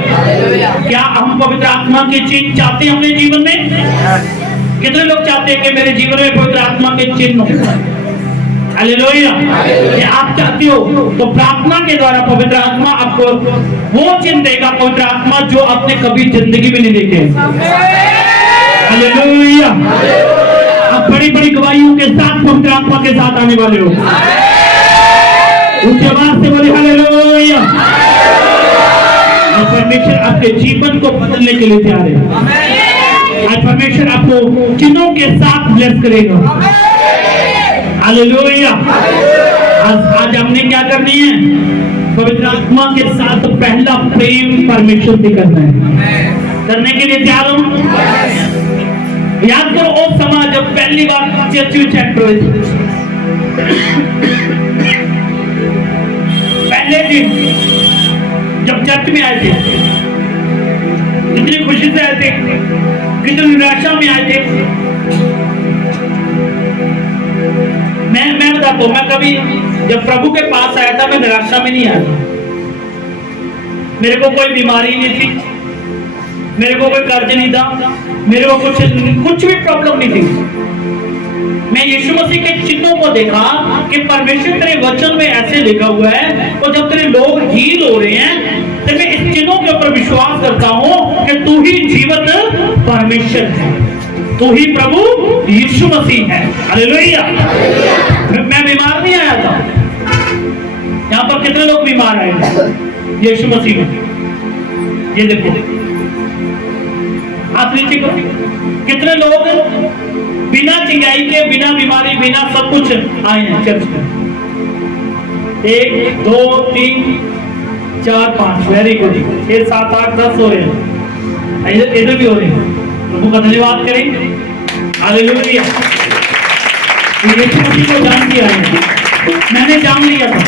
क्या हम पवित्र आत्मा की चीज चाहते हैं अपने जीवन में? कितने लोग चाहते हैं कि मेरे जीवन में पवित्र आत्मा के चिन्ह हो? हालेलुया। ये आप चाहते हो तो प्रार्थना के द्वारा पवित्र आत्मा आपको वो चिन्ह देगा, पवित्र आत्मा जो आपने कभी जिंदगी में नहीं देखे। हालेलुया। आप बड़ी बड़ी गवाहियों के साथ पवित्र आत्मा के साथ आने वाले हो। उस आवाज से बोले हालेलुया। और परमेश्वर आपके जीवन को बदलने के लिए तैयार है। आज परमेश्वर आपको चिन्हों के साथ ब्लेस करेगा। हालेलुया। आज हमने क्या करनी है? पवित्र आत्मा के साथ पहला प्रेम परमेश्वर से करना है। करने के लिए तैयार हो? याद करो वो समय जब पहली बार चर्च में एंटर हुए थे। पहले दिन जब चर्च में आए थे, कितनी खुशी से आए थे, कितनी निराशा में आए थे। मैं बताता हूं, मैं कभी जब प्रभु के पास आया था मैं निराशा में नहीं आया। मेरे को कोई बीमारी नहीं थी, मेरे को कोई कर्ज नहीं था, मेरे को कुछ भी प्रॉब्लम नहीं थी। मैं यीशु मसीह के चिन्हों को देखा कि परमेश्वर तेरे वचन में ऐसे लिखा हुआ है, और जब तेरे लोग हील हो रहे हैं तो मैं इस चिन्हों के ऊपर विश्वास करता हूं कि तू ही जीवित परमेश्वर है, तू ही प्रभु यीशु मसीह है। हालेलुया। मैं बीमार नहीं आया था। यहाँ पर कितने लोग बीमार आए थे यीशु मसीह में? ये देखो हाथ नीचे करो। कितने लोग बिना चिंगाई के, बिना बीमारी, बिना सब कुछ आए हैं चर्च में? 1 2 3 4 5। Very good. 6 7 8 10 हो रहे हैं, इधर भी हो रहे हैं। प्रभु का धन्यवाद करें। हालेलुया। यीशु मसीह को जान लिया है, मैंने जान लिया था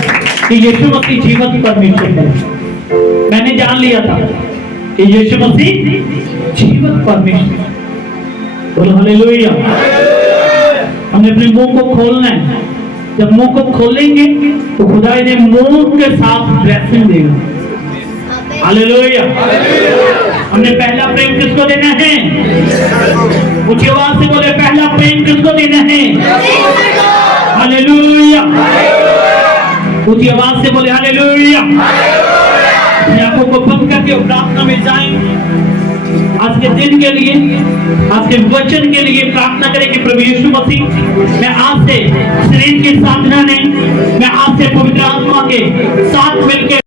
कि यीशु मसीह जीवित परमेश्वर है। मैंने जान लिया था कि यीशु मसीह जीवित परमेश्वर। बोलो हालेलुया। हमें अपने मुंह को खोलना है। जब मुंह को खोलेंगे तो खुदा ने मुंह के साथ ब्लेसिंग देगा। हालेलुया। हमने पहला प्रेम किसको देना है? ऊंची आवाज से बोले, पहला प्रेम किसको देना है? हालेलुया। ऊंची आवाज से बोले हालेलुया। अपनी आंखों को बंद करके प्रार्थना में जाएं। आज के दिन के लिए, आज के वचन के लिए प्रार्थना करें कि प्रभु यीशु मसीह, मैं आज से शरीर की साधना नहीं, मैं आज से पवित्र आत्मा के साथ मिलकर